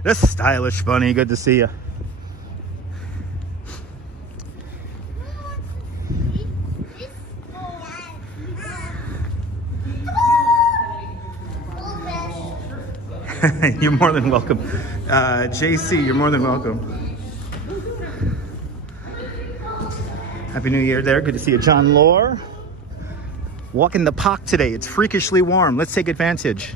That's stylish, funny, good to see you. You're more than welcome. JC, you're more than welcome. Happy New Year there. Good to see you, John Lore. Walking the park today. It's freakishly warm. Let's take advantage.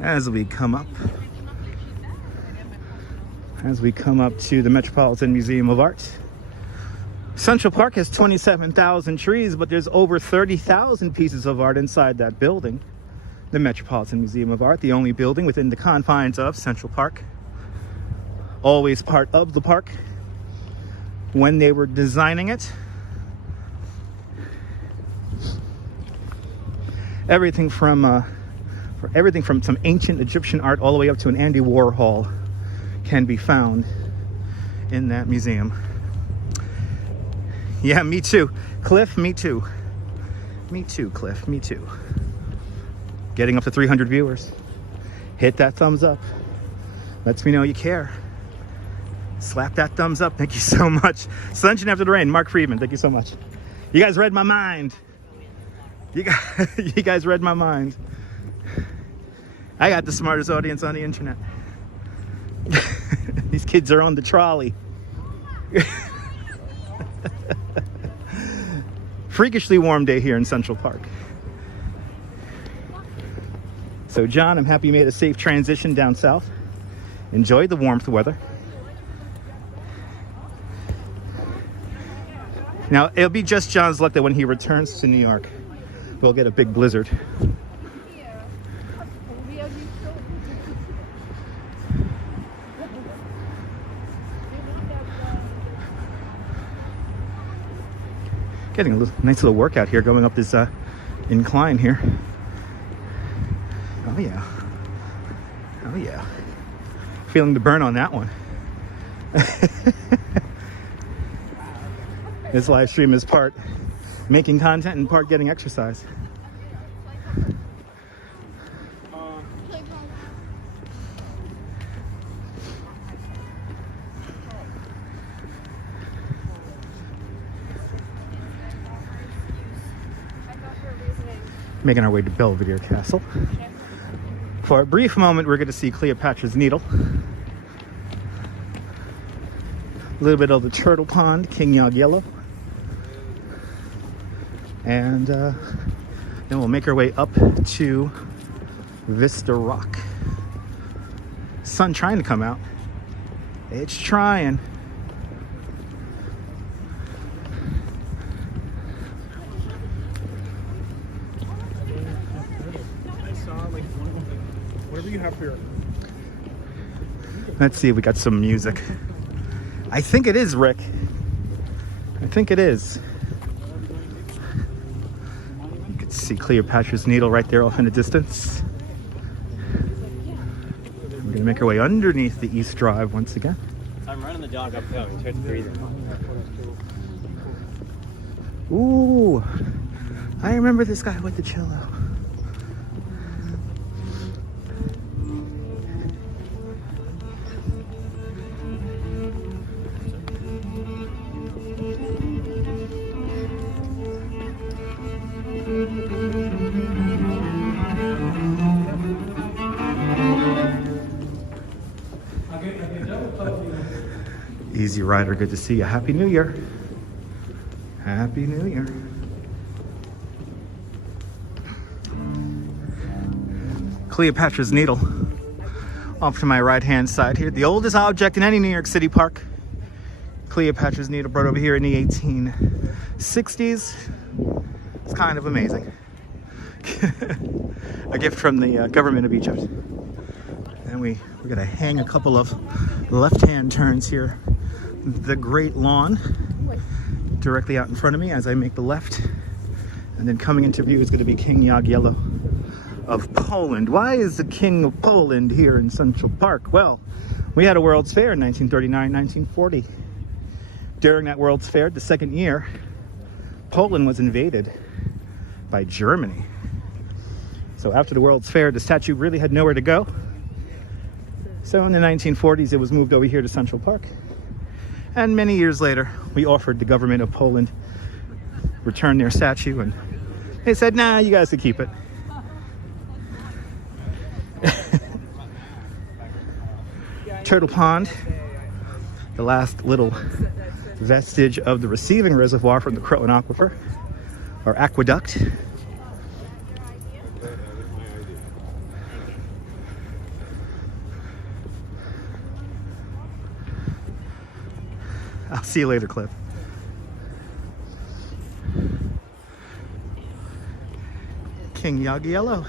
As we come up to the Metropolitan Museum of Art. Central Park has 27,000 trees, but there's over 30,000 pieces of art inside that building. The Metropolitan Museum of Art, the only building within the confines of Central Park. Always part of the park when they were designing it. Everything from some ancient Egyptian art all the way up to an Andy Warhol can be found in that museum. Yeah, me too. Cliff, me too. Me too, Cliff, me too. Getting up to 300 viewers. Hit that thumbs up. Lets me know you care. Slap that thumbs up. Thank you so much. Sunshine After the Rain, Mark Friedman, thank you so much. You guys read my mind. You guys read my mind. I got the smartest audience on the internet. These kids are on the trolley. Freakishly warm day here in Central Park. So John, I'm happy you made a safe transition down south. Enjoy the warmth weather. Now, it'll be just John's luck that when he returns to New York, we'll get a big blizzard. Getting a nice little workout here, going up this incline here. Oh yeah. Oh yeah. Feeling the burn on that one. This live stream is part making content and part getting exercise. Making our way to Belvedere Castle. For a brief moment, we're going to see Cleopatra's Needle. A little bit of the Turtle Pond, King Yog Yellow. And then we'll make our way up to Vista Rock. Sun trying to come out. It's trying. Whatever you have for your... Let's see if we got some music. I think it is, Rick. I think it is. You can see Cleopatra's Needle right there off in the distance. We're gonna make our way underneath the East Drive once again. I'm running the dog uphill. He starts breathing. Ooh, I remember this guy with the cello. Easy Rider, good to see you. Happy New Year. Happy New Year. Cleopatra's Needle. Off to my right-hand side here. The oldest object in any New York City park. Cleopatra's Needle, brought over here in the 1860s. It's kind of amazing. A gift from the government of Egypt. And we're gonna hang a couple of left-hand turns here. The Great Lawn, directly out in front of me as I make the left. And then coming into view is gonna be King Jagiello of Poland. Why is the King of Poland here in Central Park? Well, we had a World's Fair in 1939, 1940. During that World's Fair, the second year, Poland was invaded by Germany. So after the World's Fair, the statue really had nowhere to go. So in the 1940s, it was moved over here to Central Park. And many years later, we offered the government of Poland return their statue, and they said, nah, you guys can keep it. Turtle Pond, the last little vestige of the receiving reservoir from the Croton Aquifer, or aqueduct. I'll see you later, Cliff. King Jagiello.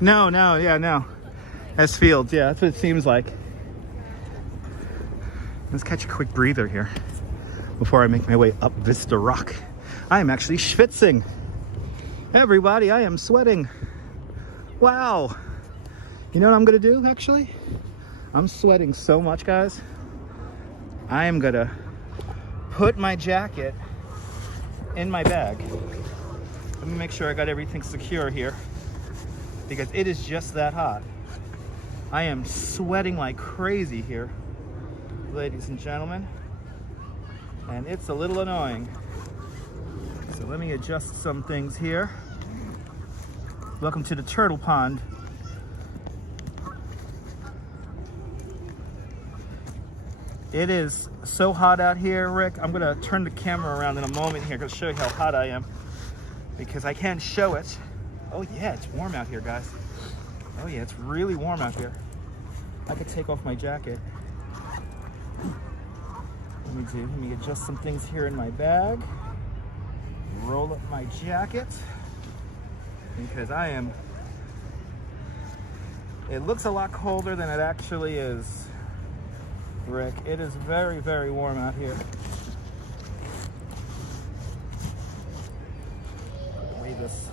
No. That's Fields, yeah, that's what it seems like. Let's catch a quick breather here before I make my way up Vista Rock. I am actually schwitzing. Everybody, I am sweating. Wow. You know what I'm gonna do, actually? I'm sweating so much, guys. I am gonna put my jacket in my bag. Let me make sure I got everything secure here, because it is just that hot. I am sweating like crazy here, ladies and gentlemen, and it's a little annoying. So let me adjust some things here. Welcome to the Turtle Pond. It is so hot out here, Rick. I'm gonna turn the camera around in a moment here to show you how hot I am, because I can't show it. Oh yeah, it's warm out here, guys. Oh yeah, it's really warm out here. I could take off my jacket. Let me adjust some things here in my bag. Roll up my jacket, because it looks a lot colder than it actually is, Rick. It is very, very warm out here. Away this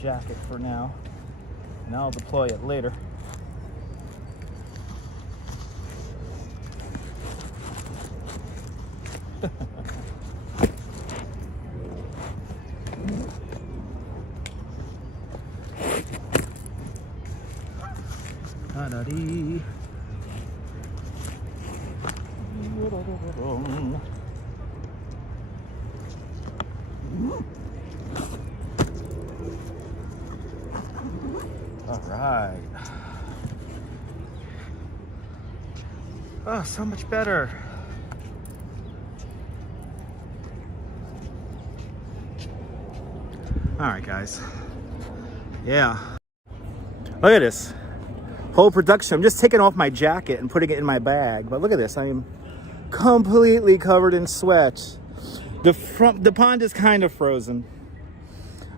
jacket for now, and I'll deploy it later. Ta-da-dee. All right. Oh, so much better. All right, guys. Yeah. Look at this. Whole production. I'm just taking off my jacket and putting it in my bag. But look at this. I am completely covered in sweat. The pond is kind of frozen.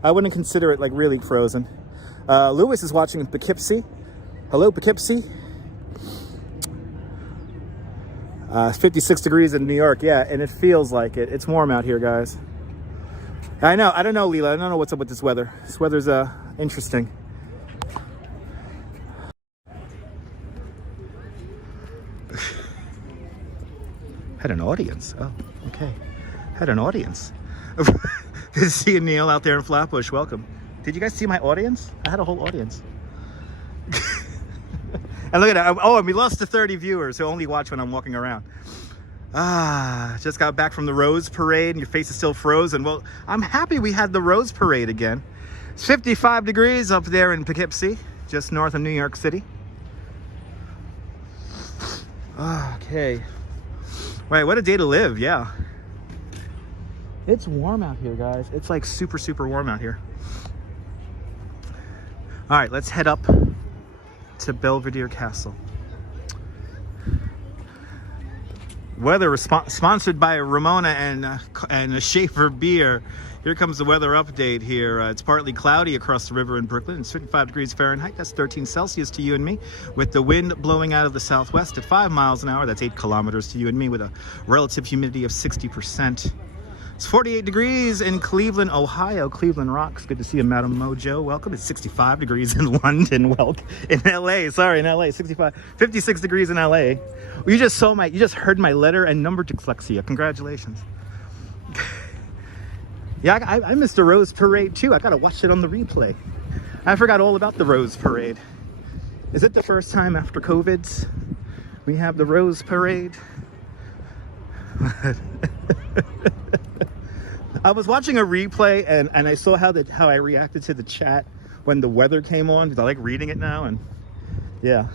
I wouldn't consider it like really frozen. Lewis is watching in Poughkeepsie. Hello, Poughkeepsie. 56 degrees in New York, yeah, and it feels like it. It's warm out here, guys. I know. I don't know, Leela. I don't know what's up with this weather. This weather's interesting. Had an audience. Oh, okay. Had an audience. Good to see you, Neil, out there in Flatbush. Welcome. Did you guys see my audience? I had a whole audience. And look at that. Oh, and we lost to 30 viewers who only watch when I'm walking around. Just got back from the Rose Parade and your face is still frozen. Well, I'm happy we had the Rose Parade again. It's 55 degrees up there in Poughkeepsie, just north of New York City. Okay. Right, what a day to live, yeah. It's warm out here, guys. It's like super, super warm out here. All right, let's head up to Belvedere Castle. Weather sponsored by Ramona and a Schaefer beer. Here comes the weather update here. It's partly cloudy across the river in Brooklyn. It's 55 degrees Fahrenheit. That's 13 Celsius to you and me. With the wind blowing out of the southwest at 5 miles an hour. That's 8 kilometers to you and me with a relative humidity of 60%. It's 48 degrees in Cleveland, Ohio. Cleveland rocks. Good to see you, Madam Mojo. Welcome. It's 65 degrees in London. Welcome. In LA. Sorry, in LA. 56 degrees in LA. You just heard my letter and number dyslexia. Congratulations. Yeah, I missed the Rose Parade too. I gotta watch it on the replay. I forgot all about the Rose Parade. Is it the first time after COVID we have the Rose Parade? I was watching a replay and I saw how I reacted to the chat when the weather came on, because I like reading it now, and yeah.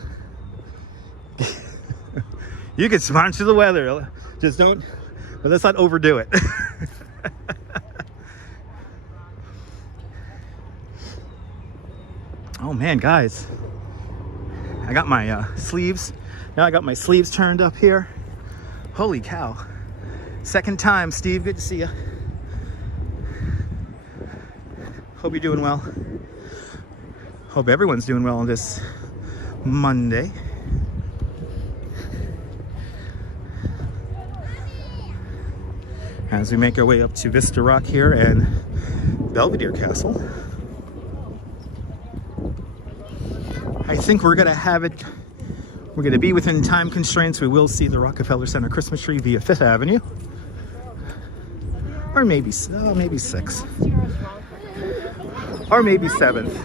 You can sponsor the weather, just don't, but let's not overdo it. Oh man, guys, I got my sleeves. Now I got my sleeves turned up here. Holy cow. Second time, Steve, good to see you. Hope you're doing well. Hope everyone's doing well on this Monday. As we make our way up to Vista Rock here and Belvedere Castle. I think we're gonna have it, we're gonna be within time constraints. We will see the Rockefeller Center Christmas tree via 5th Avenue. Or maybe 6th. Or maybe 7th.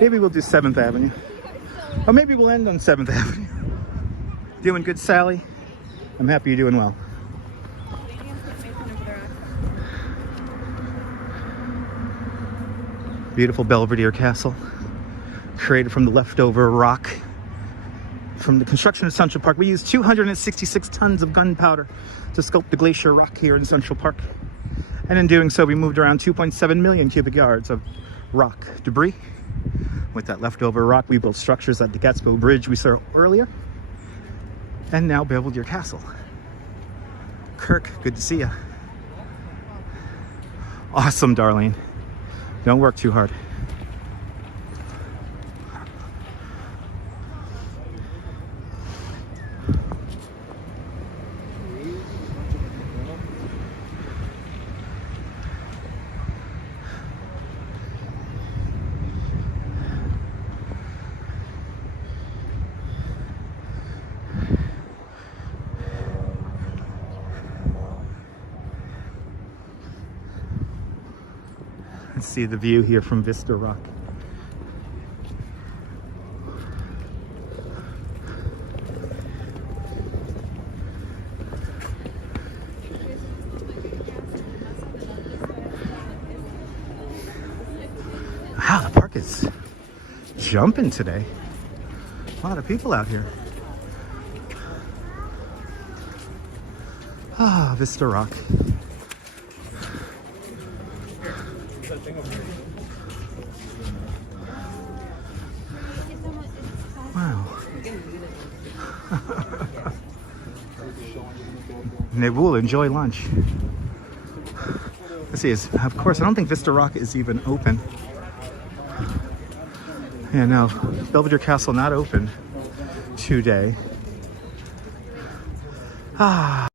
Maybe we'll do 7th Avenue. Or maybe we'll end on 7th Avenue. Doing good, Sally? I'm happy you're doing well. Beautiful Belvedere Castle. Created from the leftover rock from the construction of Central Park. We used 266 tons of gunpowder to sculpt the glacier rock here in Central Park. And in doing so, we moved around 2.7 million cubic yards of rock debris. With that leftover rock, we built structures like the Gatsby Bridge we saw earlier. And now Belvedere Castle. Kirk, good to see you. Awesome, Darlene. Don't work too hard. Let's see the view here from Vista Rock. Wow, the park is jumping today. A lot of people out here. Ah, Vista Rock. Wow. And they will enjoy lunch. Let's see, of course, I don't think Vista Rock is even open. Yeah, no, Belvedere Castle not open today. Ah.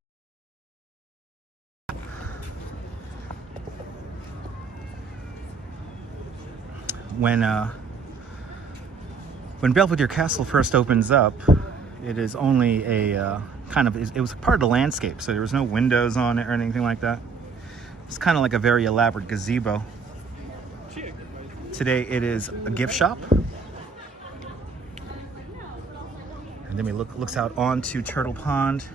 When Belvedere Castle first opens up, it is only a it was part of the landscape, so there was no windows on it or anything like that. It's kind of like a very elaborate gazebo. Today it is a gift shop. And then we looks out onto Turtle Pond.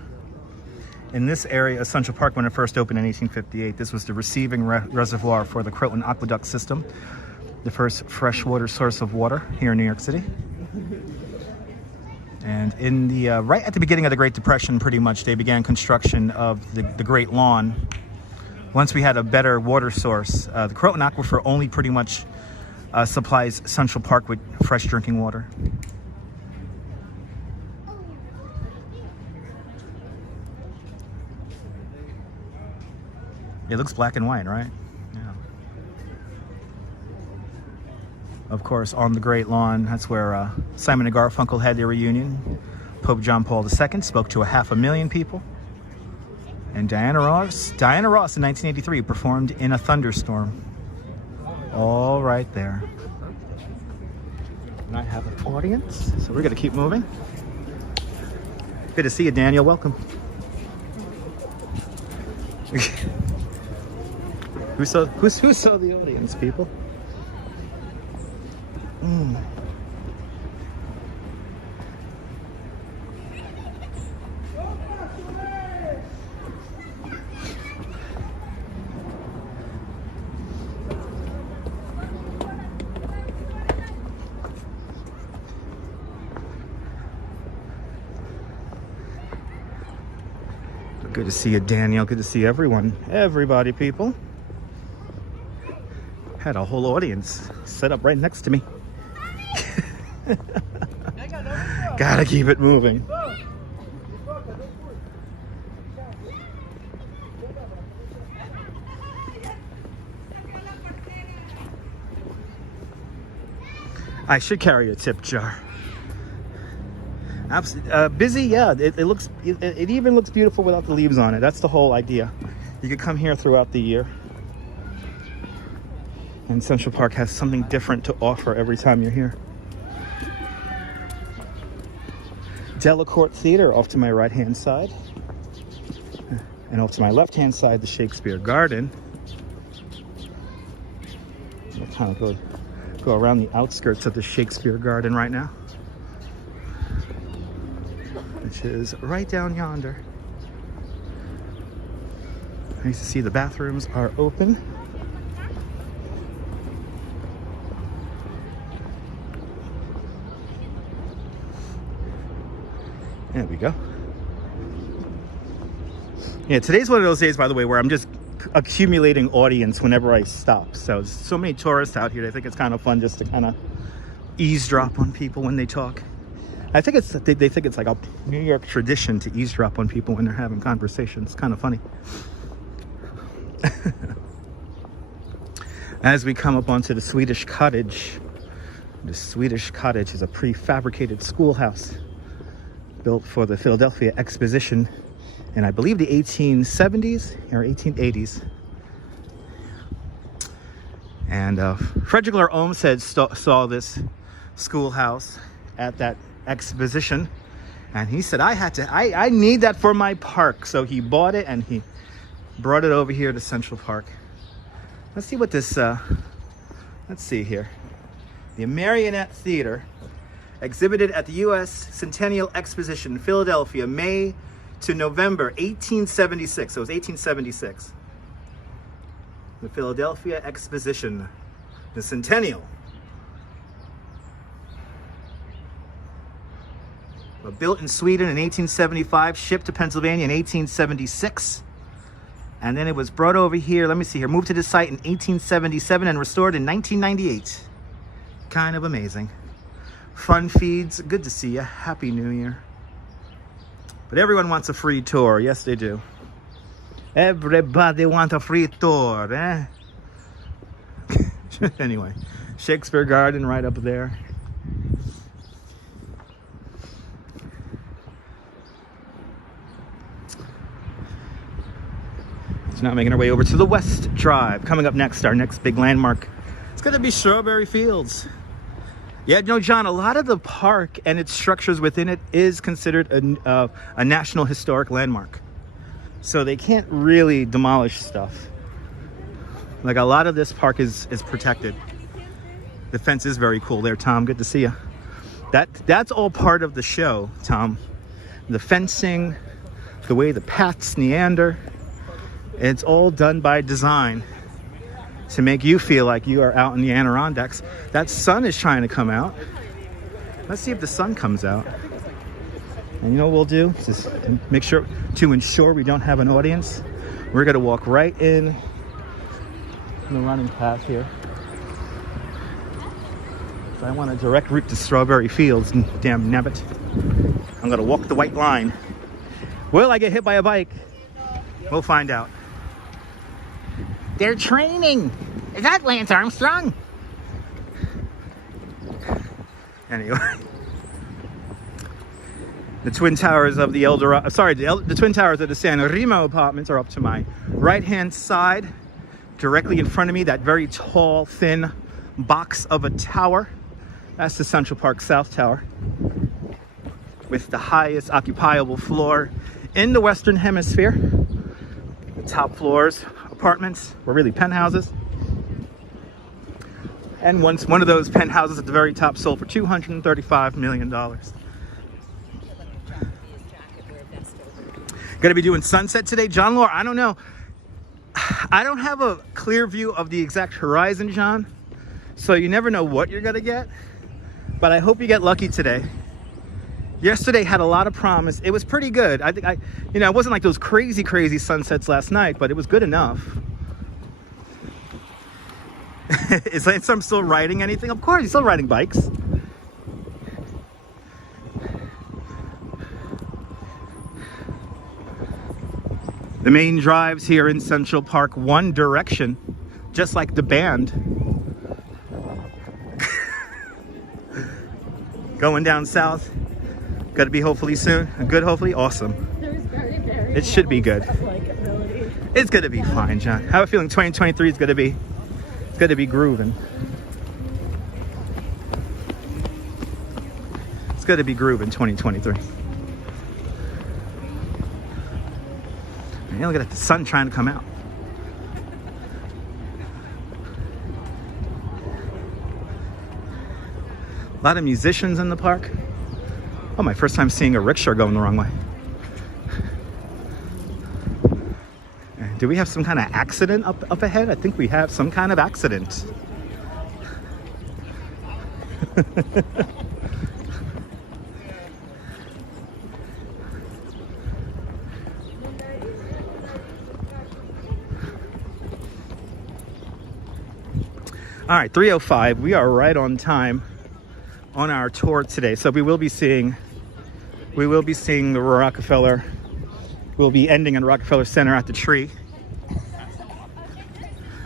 In this area, Central Park, when it first opened in 1858, this was the receiving reservoir for the Croton Aqueduct system, the first freshwater source of water here in New York City. And in the right at the beginning of the Great Depression, pretty much, they began construction of the Great Lawn. Once we had a better water source, the Croton Aquifer only pretty much supplies Central Park with fresh drinking water. It looks black and white, right? Yeah. Of course, on the Great Lawn, that's where Simon and Garfunkel had their reunion. Pope John Paul II spoke to 500,000 people. And Diana Ross in 1983 performed in a thunderstorm. All right there. And I have an audience, so we're gonna keep moving. Good to see you, Daniel. Welcome. Who saw the audience, people? Good to see you, Daniel. Good to see everyone. Everybody, people. Had a whole audience set up right next to me. Gotta keep it moving. I should carry a tip jar. Busy, yeah. It even looks beautiful without the leaves on it. That's the whole idea. You could come here throughout the year. And Central Park has something different to offer every time you're here. Delacorte Theater off to my right-hand side. And off to my left-hand side, the Shakespeare Garden. We'll kind of go around the outskirts of the Shakespeare Garden right now, which is right down yonder. Nice to see the bathrooms are open. There we go. Yeah, today's one of those days, by the way, where I'm just accumulating audience whenever I stop. So many tourists out here. I think it's kind of fun just to kind of eavesdrop on people when they talk. I think they think it's like a New York tradition to eavesdrop on people when they're having conversations. It's kind of funny. As we come up onto the Swedish Cottage, the Swedish Cottage is a prefabricated schoolhouse built for the Philadelphia Exposition in, I believe, the 1870s or 1880s. And Frederick Lahr Olmsted saw this schoolhouse at that exposition, and he said, I need that for my park. So he bought it and he brought it over here to Central Park. Let's see what this, let's see here. The Marionette Theater exhibited at the U.S. Centennial Exposition, Philadelphia, May to November 1876. So it was 1876. The Philadelphia Exposition, the Centennial. Built in Sweden in 1875, shipped to Pennsylvania in 1876. And then it was brought over here, let me see here, moved to the site in 1877 and restored in 1998. Kind of amazing. Fun feeds, good to see you. Happy New Year. But everyone wants a free tour. Yes, they do. Everybody wants a free tour, eh? Anyway, Shakespeare Garden right up there. So now making our way over to the West Drive. Coming up next, our next big landmark, it's going to be Strawberry Fields. Yeah, no, John, a lot of the park and its structures within it is considered a National Historic Landmark. So they can't really demolish stuff. Like, a lot of this park is protected. The fence is very cool there, Tom. Good to see you. That's all part of the show, Tom. The fencing, the way the paths meander, it's all done by design to make you feel like you are out in the Adirondacks. That sun is trying to come out. Let's see if the sun comes out. And you know what we'll do? Just make sure to ensure we don't have an audience. We're gonna walk right in the running path here. So I want a direct route to Strawberry Fields, damn nabbit. I'm gonna walk the white line. Will I get hit by a bike? We'll find out. They're training. Is that Lance Armstrong? Anyway. The Twin Towers of the Eldorado, the Twin Towers of the San Remo apartments are up to my right-hand side. Directly in front of me, that very tall, thin box of a tower. That's the Central Park South Tower, with the highest occupiable floor in the Western Hemisphere. The top floors, apartments, were really penthouses. And once one of those penthouses at the very top sold for $235 million. Gonna be doing sunset today. John Law, I don't know. I don't have a clear view of the exact horizon, John. So you never know what you're gonna get. But I hope you get lucky today. Yesterday had a lot of promise. It was pretty good. I think it wasn't like those crazy sunsets last night, but it was good enough. Is Lance Armstrong still riding anything? Of course, he's still riding bikes. The main drives here in Central Park, one direction, just like the band. Going down south. Got to be hopefully soon. Good, hopefully. Awesome. It should be good. It's going to be fine, John. I have a feeling 2023 is going to be grooving. It's going to be grooving 2023. Man, look at the sun trying to come out. A lot of musicians in the park. Oh, my first time seeing a rickshaw going the wrong way. Do we have some kind of accident up ahead? I think we have some kind of accident. All right, 3:05. We are right on time on our tour today. So we will be seeing the Rockefeller. We'll be ending in Rockefeller Center at the tree.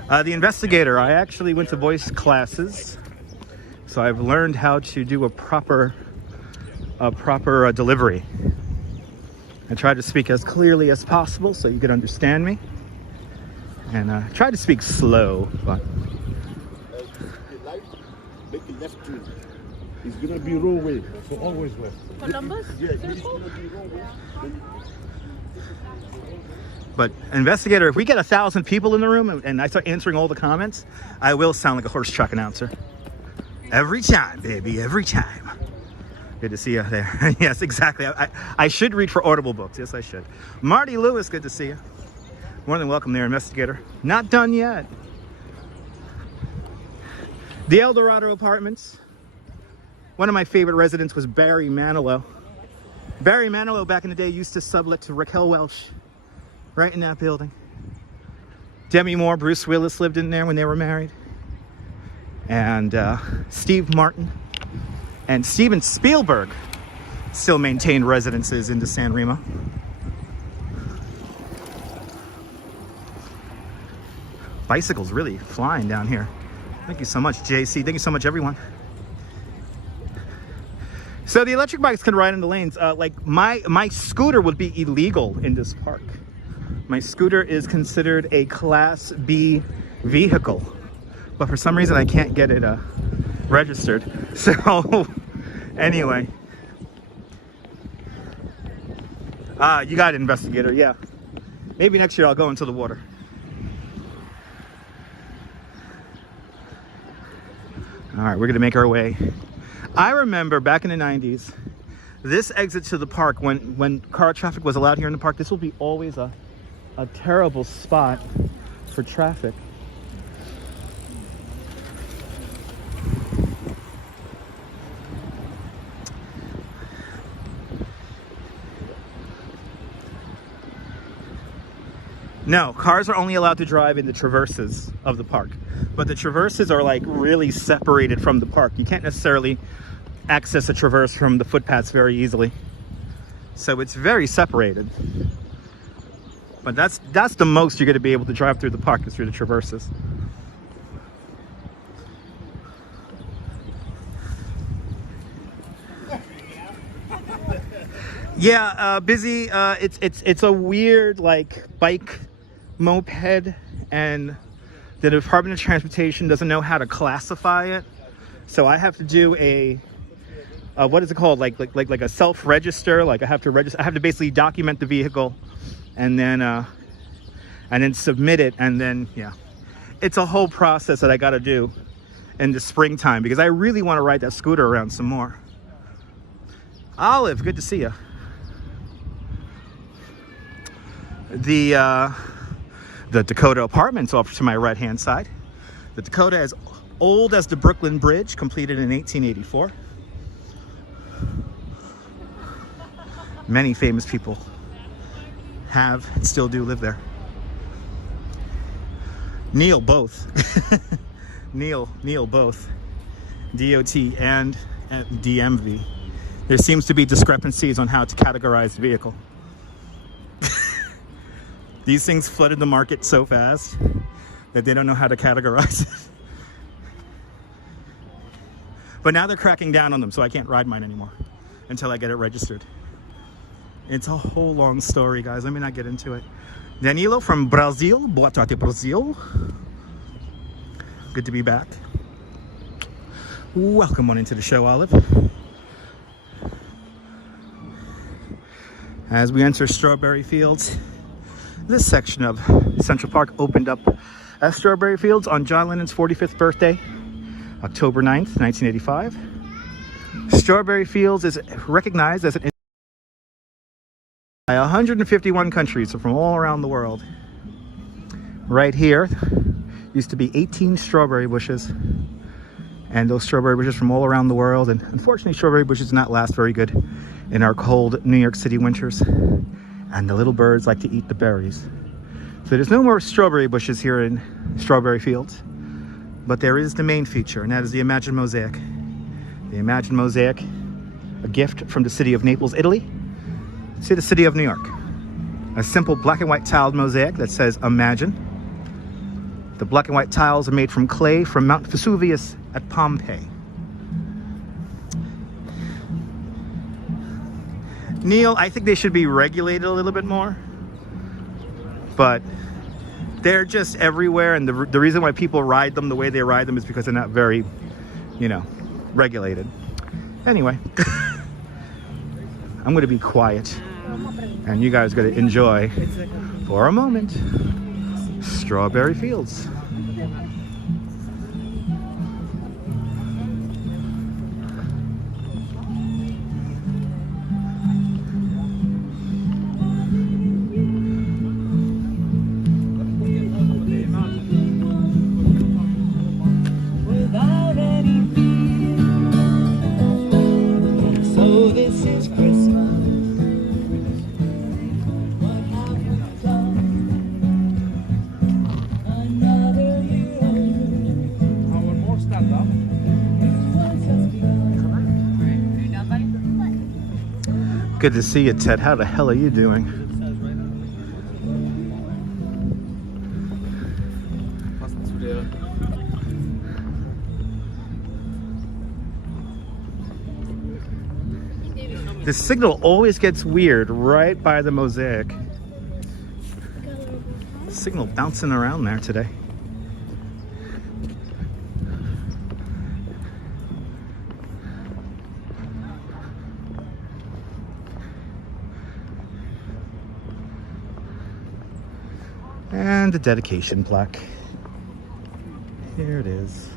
The Investigator, I actually went to voice classes, so I've learned how to do a proper delivery. I try to speak as clearly as possible so you can understand me, and try to speak slow, but make a left turn. It's gonna be wrong way, so always left. Columbus? Yeah, it's gonna be wrong way. But Investigator, if we get 1,000 people in the room and I start answering all the comments, I will sound like a horse truck announcer. Every time, baby, every time. Good to see you there. Yes, exactly. I should read for Audible books. Yes, I should. Marty Lewis, good to see you. More than welcome there, Investigator. Not done yet. The Eldorado Apartments. One of my favorite residents was Barry Manilow. Barry Manilow back in the day used to sublet to Raquel Welch. Right in that building. Demi Moore, Bruce Willis lived in there when they were married. And Steve Martin and Steven Spielberg still maintained residences into San Remo. Bicycles really flying down here. Thank you so much, JC. Thank you so much, everyone. So the electric bikes can ride in the lanes. Like my scooter would be illegal in this park. My scooter is considered a Class B vehicle, but for some reason I can't get it registered. So anyway, you got it, investigator. Yeah, maybe next year I'll go into the water. All right, we're gonna make our way. I remember back in the 90s, this exit to the park, when car traffic was allowed here in the park, this will be always a terrible spot for traffic. No, cars are only allowed to drive in the traverses of the park, but the traverses are like really separated from the park. You can't necessarily access a traverse from the footpaths very easily, so it's very separated. But that's the most you're going to be able to drive through the park, is through the traverses. Yeah, busy. It's a weird like bike moped, and the Department of Transportation doesn't know how to classify it, so I have to do a what is it called, like a self-register. Like I have to register, I have to basically document the vehicle and then submit it, and then yeah, it's a whole process that I got to do in the springtime because I really want to ride that scooter around some more. Olive, good to see you. The Dakota Apartments off to my right hand side. The Dakota is old as the Brooklyn Bridge, completed in 1884. Many famous people have and still do live there. Neil both. Neil both. DOT and DMV. There seems to be discrepancies on how to categorize the vehicle. These things flooded the market so fast that they don't know how to categorize it. But now they're cracking down on them, so I can't ride mine anymore until I get it registered. It's a whole long story, guys. Let me not get into it. Danilo from Brazil. Boa tarde, Brazil. Good to be back. Welcome on into the show, Olive. As we enter Strawberry Fields, this section of Central Park opened up as Strawberry Fields on John Lennon's 45th birthday, October 9th, 1985. Strawberry Fields is recognized as an by 151 countries from all around the world. Right here used to be 18 strawberry bushes, and those strawberry bushes from all around the world, and unfortunately strawberry bushes do not last very good in our cold New York City winters, and the little birds like to eat the berries. So there's no more strawberry bushes here in Strawberry Fields, but there is the main feature, and that is the Imagine Mosaic. The Imagine Mosaic, a gift from the city of Naples, Italy, to the city of New York. A simple black and white tiled mosaic that says Imagine. The black and white tiles are made from clay from Mount Vesuvius at Pompeii. Neil, I think they should be regulated a little bit more, but they're just everywhere, and the reason why people ride them the way they ride them is because they're not very, regulated. Anyway, I'm going to be quiet, and you guys are going to enjoy, for a moment, Strawberry Fields. Good to see you, Ted. How the hell are you doing? The signal always gets weird right by the mosaic. Signal bouncing around there today. And the dedication plaque. Here it is.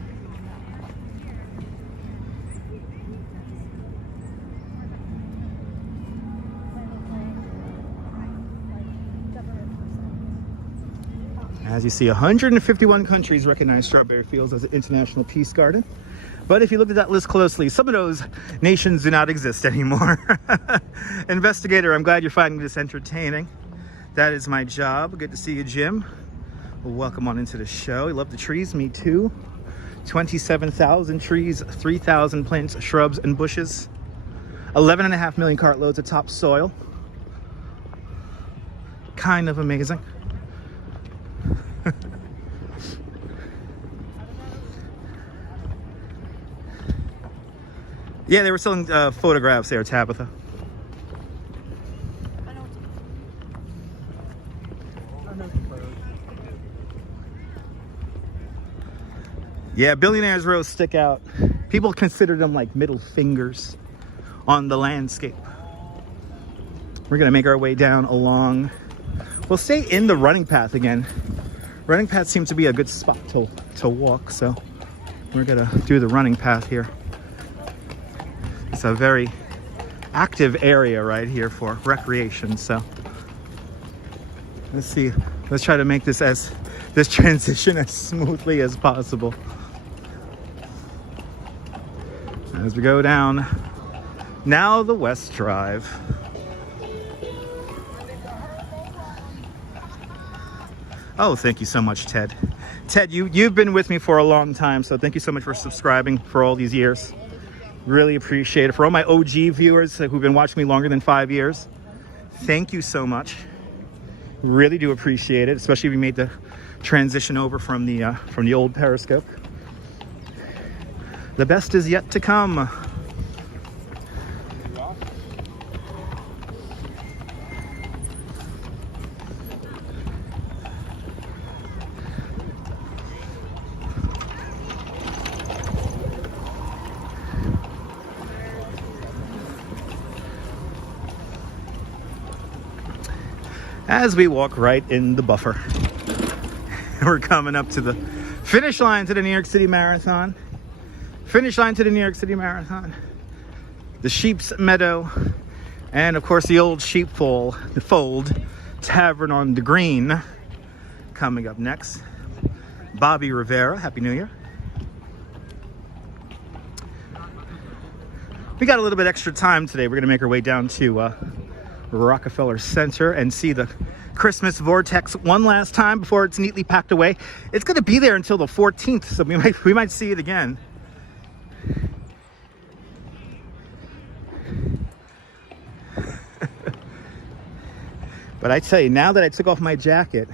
As you see, 151 countries recognize Strawberry Fields as an international peace garden. But if you look at that list closely, some of those nations do not exist anymore. Investigator, I'm glad you're finding this entertaining. That is my job. Good to see you, Jim. Welcome on into the show. You love the trees, me too. 27,000 trees, 3,000 plants, shrubs, and bushes. 11.5 million cartloads of topsoil. Kind of amazing. Yeah, they were selling photographs there, Tabitha. Yeah, Billionaire's rows stick out. People consider them like middle fingers on the landscape. We're gonna make our way down along. We'll stay in the running path again. Running path seems to be a good spot to walk, so we're gonna do the running path here. It's a very active area right here for recreation, so let's see. Let's try to make this transition as smoothly as possible. As we go down, now the West Drive. Oh, thank you so much, Ted. Ted, you've been with me for a long time, so thank you so much for subscribing for all these years. Really appreciate it. For all my OG viewers who've been watching me longer than 5 years, thank you so much. Really do appreciate it, especially if you made the transition over from the old Periscope. The best is yet to come. As we walk right in the buffer. We're coming up to the finish line to the New York City Marathon. Finish line to the New York City Marathon. The Sheep's Meadow. And of course the old Sheepfold, the Fold Tavern on the Green. Coming up next. Bobby Rivera, Happy New Year. We got a little bit extra time today. We're gonna make our way down to Rockefeller Center and see the Christmas vortex one last time before it's neatly packed away. It's going to be there until the 14th, so we might see it again. But I tell you, now that I took off my jacket,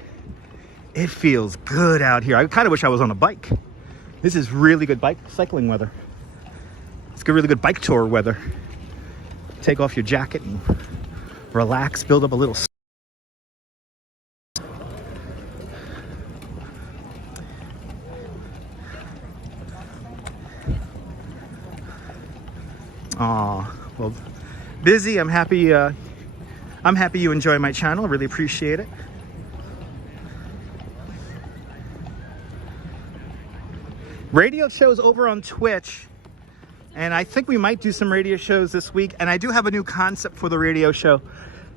it feels good out here. I kind of wish I was on a bike. This is really good cycling weather. It's good, really good bike tour weather. Take off your jacket and relax, build up a little. Aw, well, busy. I'm happy you enjoy my channel. Really appreciate it. Radio shows over on Twitch. And I think we might do some radio shows this week. And I do have a new concept for the radio show.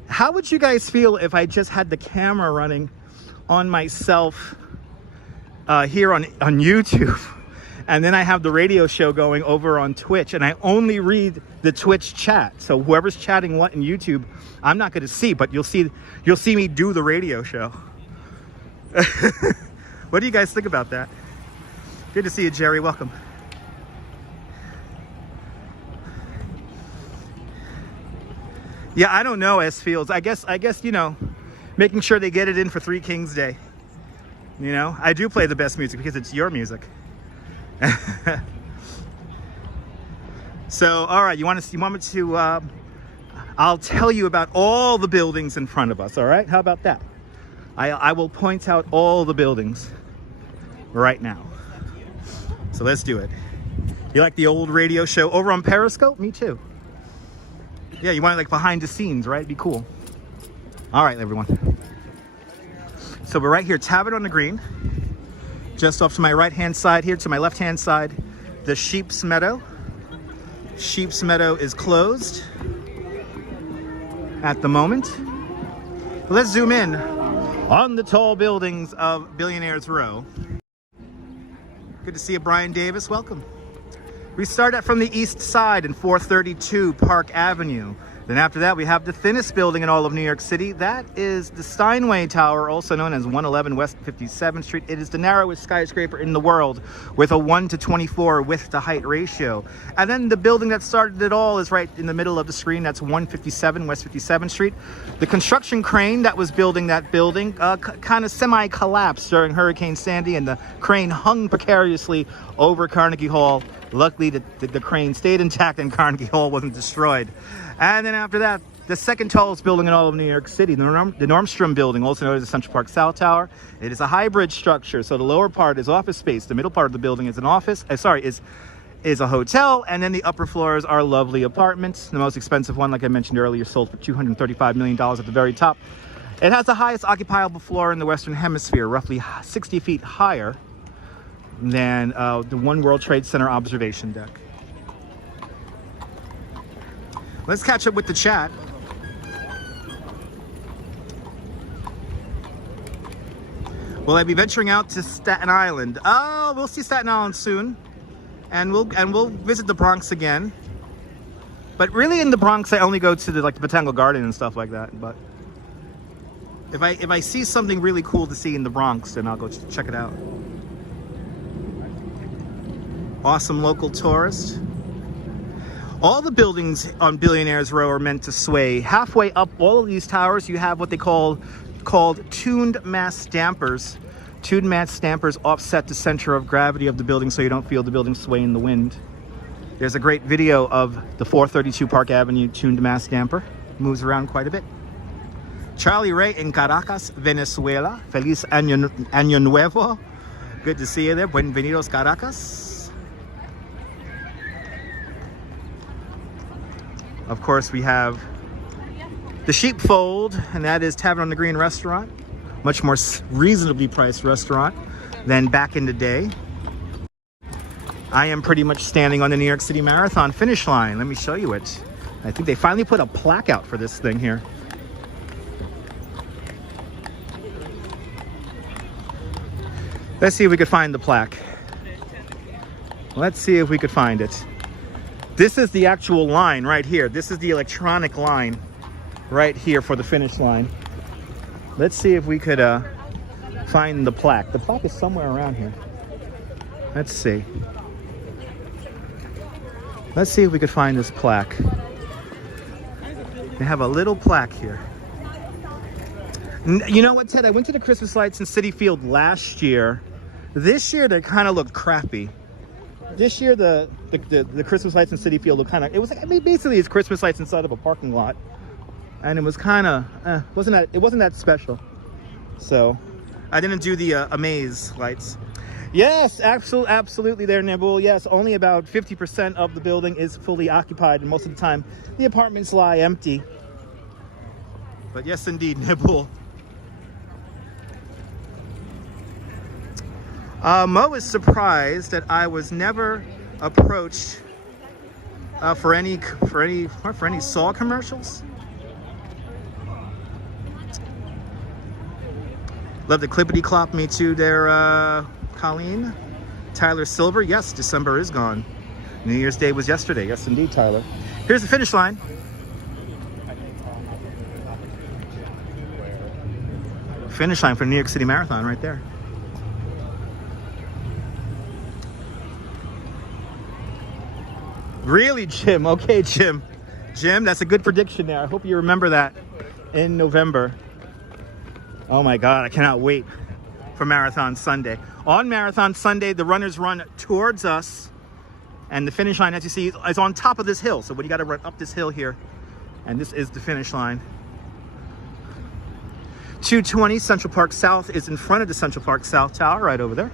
How would you guys feel if I just had the camera running on myself here on YouTube? And then I have the radio show going over on Twitch. And I only read the Twitch chat. So whoever's chatting what in YouTube, I'm not going to see. But you'll see me do the radio show. What do you guys think about that? Good to see you, Jerry. Welcome. Yeah, I don't know, S Fields. I guess, you know, making sure they get it in for Three Kings Day. You know, I do play the best music because it's your music. So, all right, you want me to, I'll tell you about all the buildings in front of us, all right? How about that? I will point out all the buildings right now. So let's do it. You like the old radio show over on Periscope? Me too. Yeah, you want it like behind the scenes, right? It'd be cool. All right, everyone. So we're right here, Tavern on the Green. Just off to my right-hand side here, to my left-hand side, the Sheep's Meadow. Sheep's Meadow is closed at the moment. Let's zoom in on the tall buildings of Billionaire's Row. Good to see you, Brian Davis. Welcome. We start out from the east side in 432 Park Avenue. Then after that, we have the thinnest building in all of New York City. That is the Steinway Tower, also known as 111 West 57th Street. It is the narrowest skyscraper in the world with a 1:24 width to height ratio. And then the building that started it all is right in the middle of the screen. That's 157 West 57th Street. The construction crane that was building that building kind of semi-collapsed during Hurricane Sandy, and the crane hung precariously over Carnegie Hall. Luckily, the crane stayed intact and Carnegie Hall wasn't destroyed. And then after that, the second tallest building in all of New York City, the Nordstrom Building, also known as the Central Park South Tower. It is a hybrid structure, so the lower part is office space. The middle part of the building is an office. Is a hotel, and then the upper floors are lovely apartments. The most expensive one, like I mentioned earlier, sold for $235 million at the very top. It has the highest occupiable floor in the Western Hemisphere, roughly 60 feet higher than the One World Trade Center observation deck. Let's catch up with the chat. Will I be venturing out to Staten Island? Oh, we'll see Staten Island soon, and we'll visit the Bronx again. But really, in the Bronx, I only go to the Botanical Garden and stuff like that. But if I see something really cool to see in the Bronx, then I'll go check it out. Awesome local tourist. All the buildings on Billionaire's Row are meant to sway. Halfway up all of these towers, you have what they called tuned mass dampers. Tuned mass dampers offset the center of gravity of the building so you don't feel the building sway in the wind. There's a great video of the 432 Park Avenue tuned mass damper. Moves around quite a bit. Charlie Ray in Caracas, Venezuela. Feliz Año Nuevo. Good to see you there. Bienvenidos, Caracas. Of course, we have the Sheepfold, and that is Tavern on the Green restaurant. Much more reasonably priced restaurant than back in the day. I am pretty much standing on the New York City Marathon finish line. Let me show you it. I think they finally put a plaque out for this thing here. Let's see if we could find the plaque. Let's see if we could find it. This is the actual line right here. This is the electronic line right here for the finish line. Let's see if we could find the plaque. The plaque is somewhere around here. Let's see. Let's see if we could find this plaque. They have a little plaque here. You know what, Ted? I went to the Christmas lights in Citi Field last year. This year, they kind of look crappy. This year, the Christmas lights in Citi Field look kind of, it was like, I mean, basically it's Christmas lights inside of a parking lot. And it was kind of, it wasn't that special. So I didn't do the Amaze lights. Yes, absolutely there, Nibble. Yes, only about 50% of the building is fully occupied, and most of the time the apartments lie empty. But yes, indeed, Nibble. Mo is surprised that I was never approached for any Saw commercials. Love the clippity clop. Me too there, Colleen. Tyler Silver. Yes, December is gone. New Year's Day was yesterday. Yes, indeed, Tyler. Here's the finish line. Finish line for the New York City Marathon right there. Really, Jim? Okay, Jim. Jim, that's a good prediction there. I hope you remember that in November. Oh my God, I cannot wait for Marathon Sunday. On Marathon Sunday, the runners run towards us, and the finish line, as you see, is on top of this hill. So you got to run up this hill here, and this is the finish line. 220 Central Park South is in front of the Central Park South Tower right over there.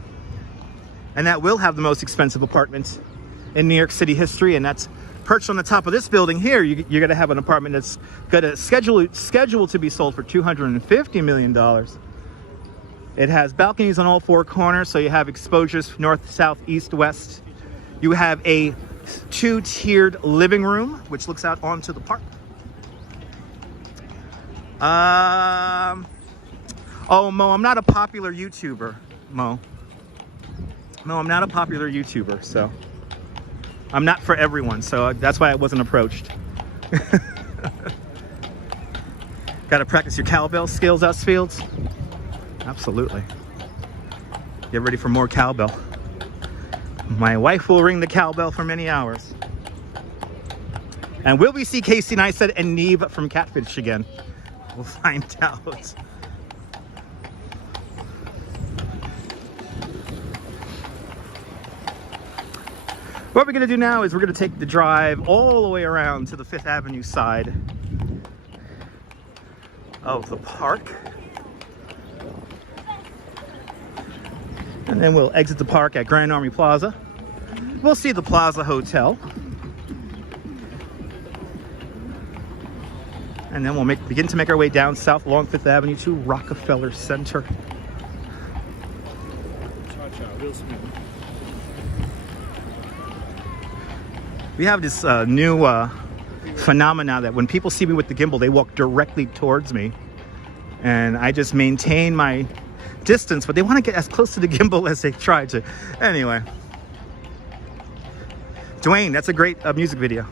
And that will have the most expensive apartments in New York City history, and that's perched on the top of this building here. You're going to have an apartment that's got a scheduled to be sold for $250 million. It has balconies on all four corners, so you have exposures north, south, east, west. You have a two-tiered living room, which looks out onto the park. Oh, Mo, I'm not a popular YouTuber, Mo. No, I'm not a popular YouTuber, so I'm not for everyone, so that's why I wasn't approached. Got to practice your cowbell skills, us Fields? Absolutely. Get ready for more cowbell. My wife will ring the cowbell for many hours. And will we see Casey Neistat and Neve from Catfish again? We'll find out. What we're going to do now is we're going to take the drive all the way around to the 5th Avenue side of the park. And then we'll exit the park at Grand Army Plaza. We'll see the Plaza Hotel. And then we'll begin to make our way down south along 5th Avenue to Rockefeller Center. We have this new phenomena that when people see me with the gimbal, they walk directly towards me. And I just maintain my distance, but they want to get as close to the gimbal as they try to. Anyway. Dwayne, that's a great music video.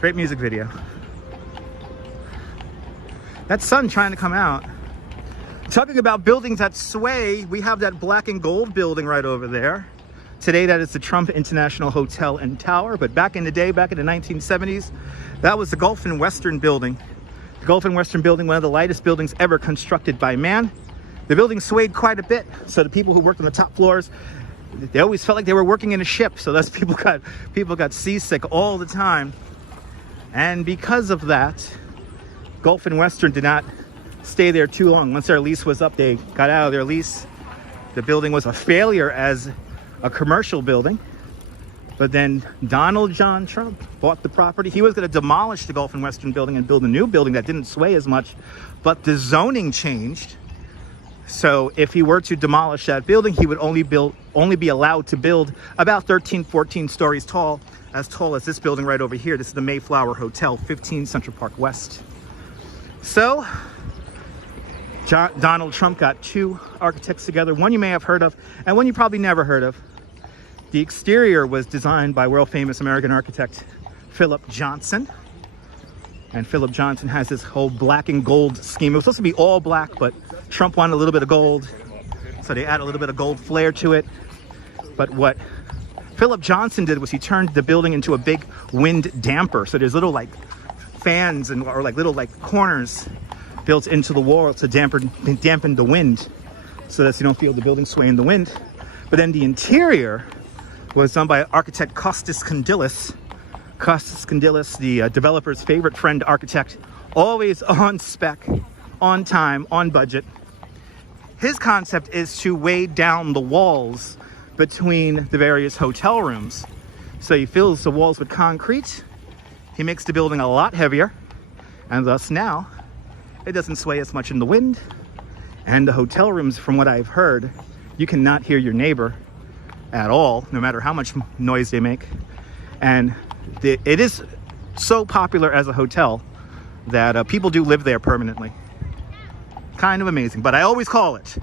Great music video. That sun trying to come out. Talking about buildings that sway, we have that black and gold building right over there. Today, that is the Trump International Hotel and Tower, but back in the day, back in the 1970s, that was the Gulf and Western Building. The Gulf and Western Building, one of the lightest buildings ever constructed by man. The building swayed quite a bit, so the people who worked on the top floors, they always felt like they were working in a ship, so those people got seasick all the time. And because of that, Gulf and Western did not stay there too long. Once their lease was up, they got out of their lease. The building was a failure as a commercial building, but then Donald John Trump bought the property. He was going to demolish the Gulf and Western Building and build a new building that didn't sway as much, but the zoning changed. So if he were to demolish that building, he would only be allowed to build about 13, 14 stories tall as this building right over here. This is the Mayflower Hotel, 15 Central Park West. So Donald Trump got two architects together, one you may have heard of and one you probably never heard of. The exterior was designed by world famous American architect Philip Johnson. And Philip Johnson has this whole black and gold scheme. It was supposed to be all black, but Trump wanted a little bit of gold, so they add a little bit of gold flair to it. But what Philip Johnson did was he turned the building into a big wind damper. So there's little like fans or like little like corners built into the wall to dampen the wind, so that you don't feel the building sway in the wind. But then the interior was done by architect Costas Kondylis. Costas Kondylis, the developer's favorite friend architect, always on spec, on time, on budget. His concept is to weigh down the walls between the various hotel rooms. So he fills the walls with concrete. He makes the building a lot heavier, and thus now it doesn't sway as much in the wind. And the hotel rooms, from what I've heard, you cannot hear your neighbor at all, no matter how much noise they make. And it is so popular as a hotel that people do live there permanently. Kind of amazing, but I always call it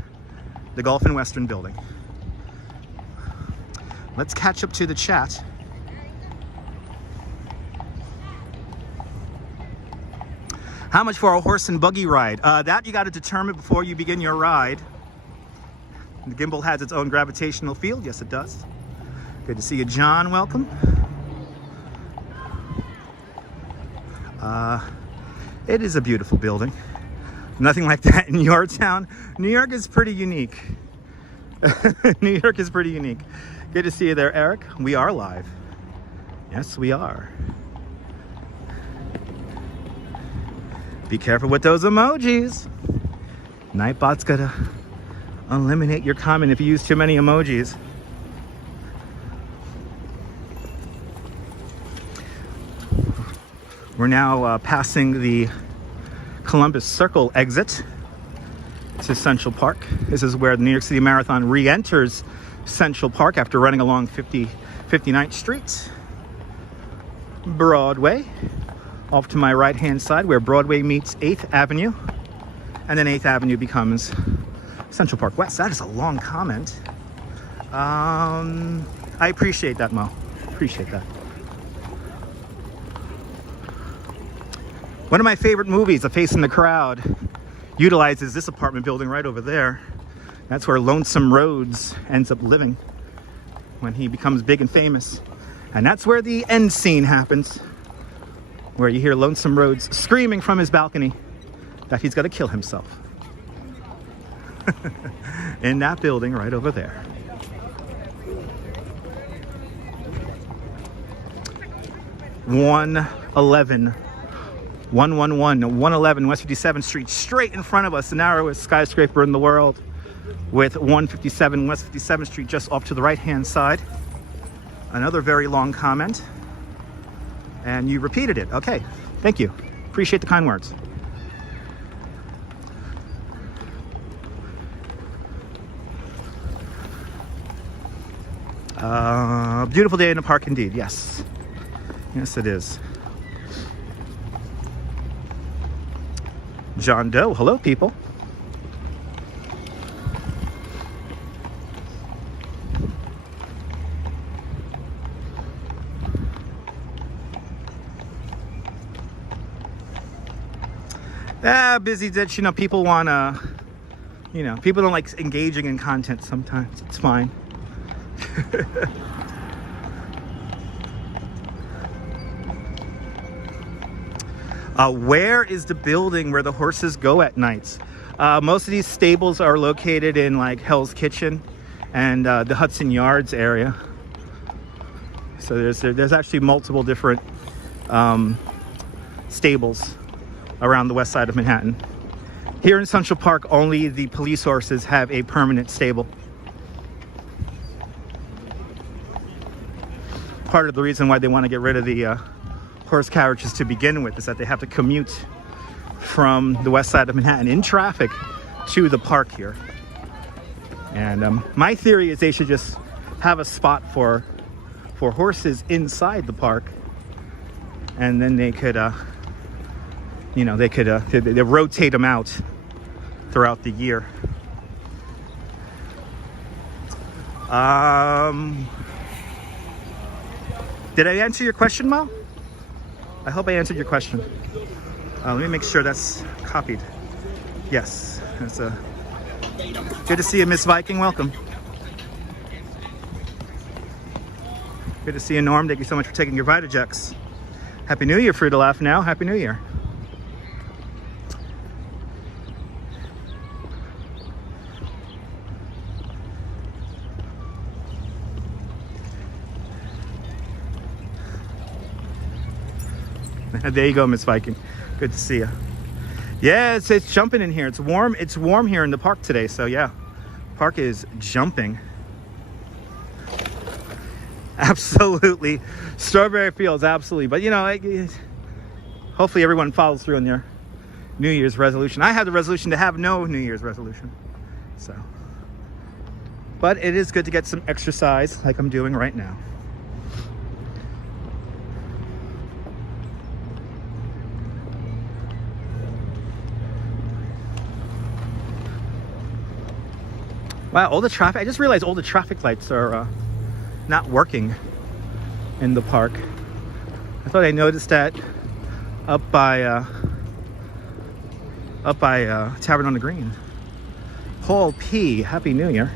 the Gulf and Western Building. Let's catch up to the chat. How much for a horse and buggy ride? That you got to determine before you begin your ride. The gimbal has its own gravitational field. Yes, it does. Good to see you, John. Welcome. It is a beautiful building. Nothing like that in your town. New York is pretty unique. New York is pretty unique. Good to see you there, Eric. We are live. Yes, we are. Be careful with those emojis. Nightbot's gonna eliminate your comment if you use too many emojis. We're now passing the Columbus Circle exit to Central Park. This is where the New York City Marathon re-enters Central Park after running along 59th Street. Broadway. Off to my right-hand side where Broadway meets 8th Avenue. And then 8th Avenue becomes Central Park West. That is a long comment. I appreciate that, Mo. Appreciate that. One of my favorite movies, A Face in the Crowd, utilizes this apartment building right over there. That's where Lonesome Rhodes ends up living when he becomes big and famous. And that's where the end scene happens, where you hear Lonesome Rhodes screaming from his balcony that he's got to kill himself. In that building right over there. $111 West 57th Street, straight in front of us, the narrowest skyscraper in the world, with 157 West 57th Street just off to the right-hand side. Another very long comment. And you repeated it. Okay, thank you. Appreciate the kind words. Beautiful day in the park indeed, yes. Yes, it is. John Doe, hello people. Busy ditch, you know, people want to, you know, people don't like engaging in content sometimes. It's fine. Where is the building where the horses go at nights? Most of these stables are located in like Hell's Kitchen and the Hudson Yards area. So there's actually multiple different stables around the west side of Manhattan. Here in Central Park, only the police horses have a permanent stable. Part of the reason why they want to get rid of the horse carriages to begin with is that they have to commute from the west side of Manhattan in traffic to the park here. And my theory is they should just have a spot for horses inside the park, and then they could you know, they rotate them out throughout the year. Did I answer your question, Mo? I hope I answered your question. Let me make sure that's copied. Yes, that's good to see you, Miss Viking. Welcome. Good to see you, Norm. Thank you so much for taking your Vitajex. Happy New Year, Free to Laugh Now. Happy New Year. There you go, Miss Viking. Good to see you. Yeah, it's jumping in here. It's warm. It's warm here in the park today. So yeah, park is jumping. Absolutely, Strawberry Fields, absolutely. But you know, hopefully everyone follows through on their New Year's resolution. I had the resolution to have no New Year's resolution. So, but it is good to get some exercise, like I'm doing right now. Wow, all the traffic, I just realized all the traffic lights are not working in the park. I thought I noticed that up by Tavern on the Green. Paul P, Happy New Year.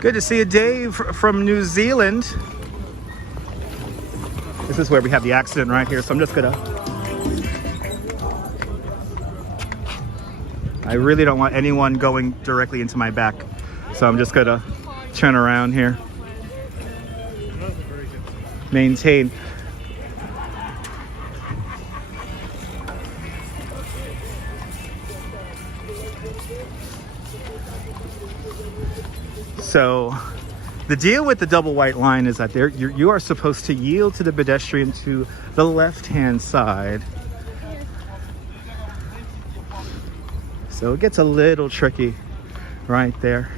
Good to see you, Dave from New Zealand. This is where we have the accident right here, so I'm just gonna... I really don't want anyone going directly into my back, so I'm just gonna turn around here. maintained. So the deal with the double white line is that you are supposed to yield to the pedestrian to the left-hand side. So it gets a little tricky right there.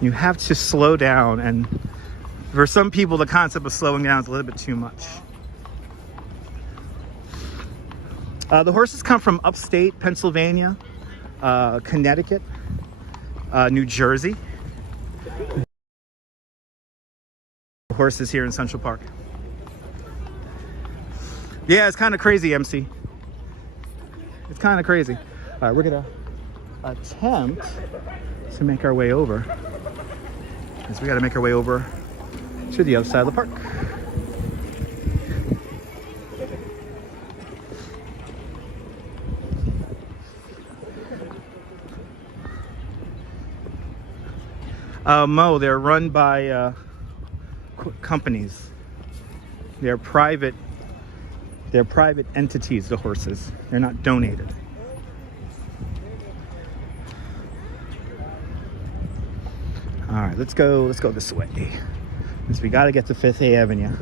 You have to slow down, and for some people the concept of slowing down is a little bit too much. The horses come from upstate Pennsylvania, Connecticut, New Jersey. Horses here in Central Park. Yeah, it's kind of crazy, MC. It's kind of crazy. All right, we're gonna attempt to make our way over. Because we got to make our way over to the other side of the park. Mo, they're run by companies. They're private entities, the horses. They're not donated. All right, let's go this way. Because we got to get to 5th Avenue.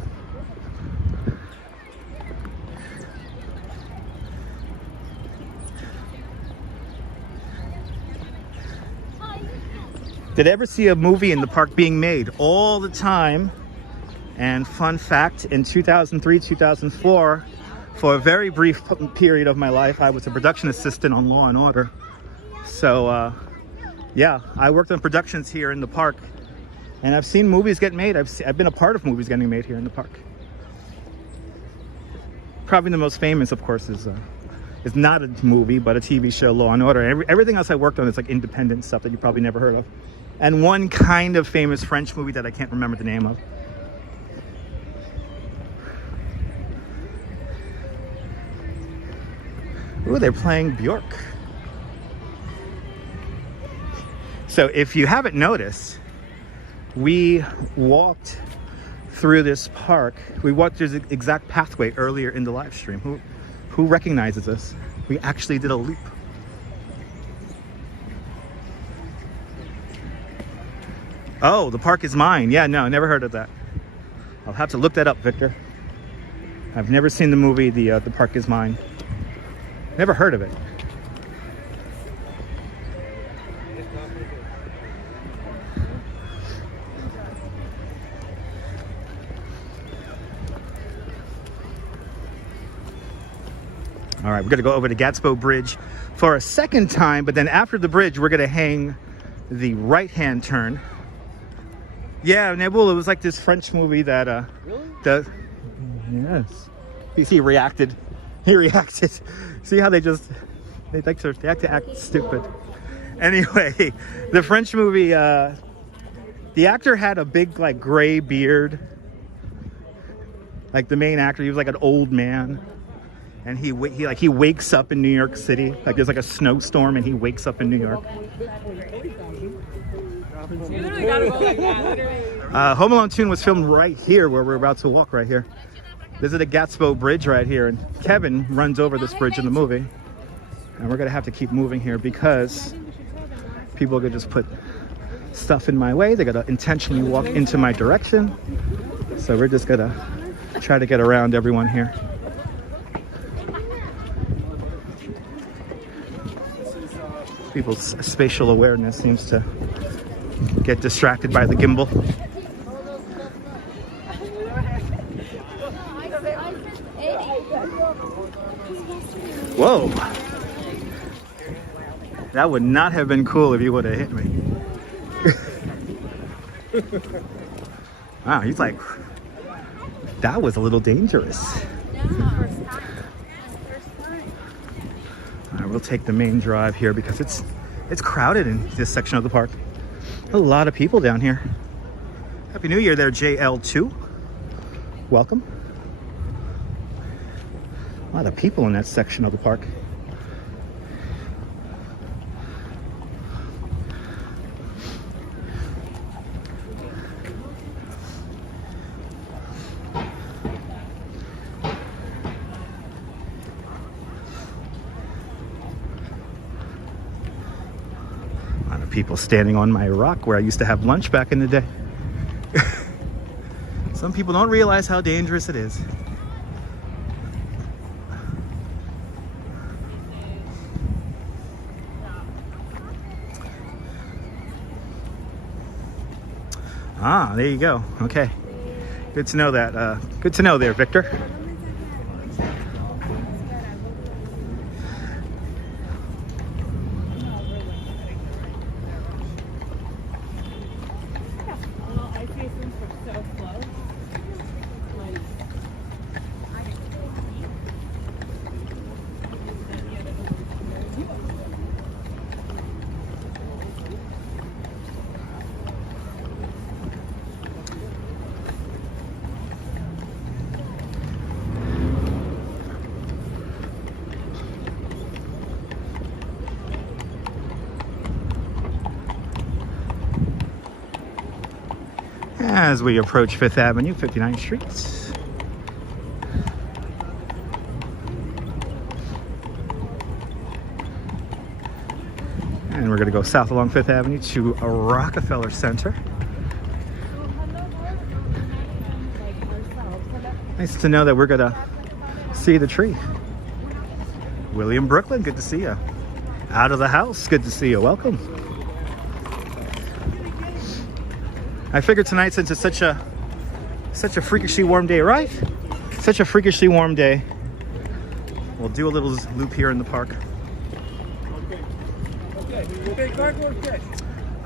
Did I ever see a movie in the park being made all the time? And fun fact, in 2003, 2004, for a very brief period of my life, I was a production assistant on Law and Order. So, yeah, I worked on productions here in the park, and I've seen movies get made. I've been a part of movies getting made here in the park. Probably the most famous, of course, is not a movie, but a TV show, Law and Order. Everything else I worked on is like independent stuff that you probably never heard of. And one kind of famous French movie that I can't remember the name of. Ooh, they're playing Bjork. So if you haven't noticed, we walked through this park. We walked through the exact pathway earlier in the live stream. Who recognizes us? We actually did a loop. Oh, the park is mine. Yeah, no, never heard of that. I'll have to look that up, Victor. I've never seen the movie, The Park is Mine. Never heard of it. All right, we're gonna go over the Gatsbo Bridge for a second time, but then after the bridge, we're gonna hang the right-hand turn. Yeah, Nebul, it was like this French movie that, Really? Yes. He reacted. He reacted. See how they like to act stupid. Anyway, the French movie, the actor had a big, like, gray beard. Like, the main actor, he was like an old man. And he wakes up in New York City. Like, there's like a snowstorm and he wakes up in New York. Home Alone 2 was filmed right here where we're about to walk right here. This is the Gatsbo Bridge right here, and Kevin runs over this bridge in the movie. And we're gonna have to keep moving here because people are gonna just put stuff in my way. They're gonna intentionally walk into my direction. So we're just gonna try to get around everyone here. People's spatial awareness seems to get distracted by the gimbal. Whoa. That would not have been cool if you would have hit me. Wow, he's like, that was a little dangerous. All right, we'll take the main drive here because it's crowded in this section of the park. A lot of people down here. Happy New Year there, JL2. Welcome. A lot of people in that section of the park. People standing on my rock where I used to have lunch back in the day. Some people don't realize how dangerous it is. Ah, there you go. Okay. Good to know that. Good to know there, Victor. As we approach 5th Avenue, 59th Street. And we're going to go south along 5th Avenue to a Rockefeller Center. Nice to know that we're going to see the tree. William Brooklyn, good to see you. Out of the house, good to see you. Welcome. I figured tonight, since it's such a freakishly warm day, right? Such a freakishly warm day. We'll do a little loop here in the park.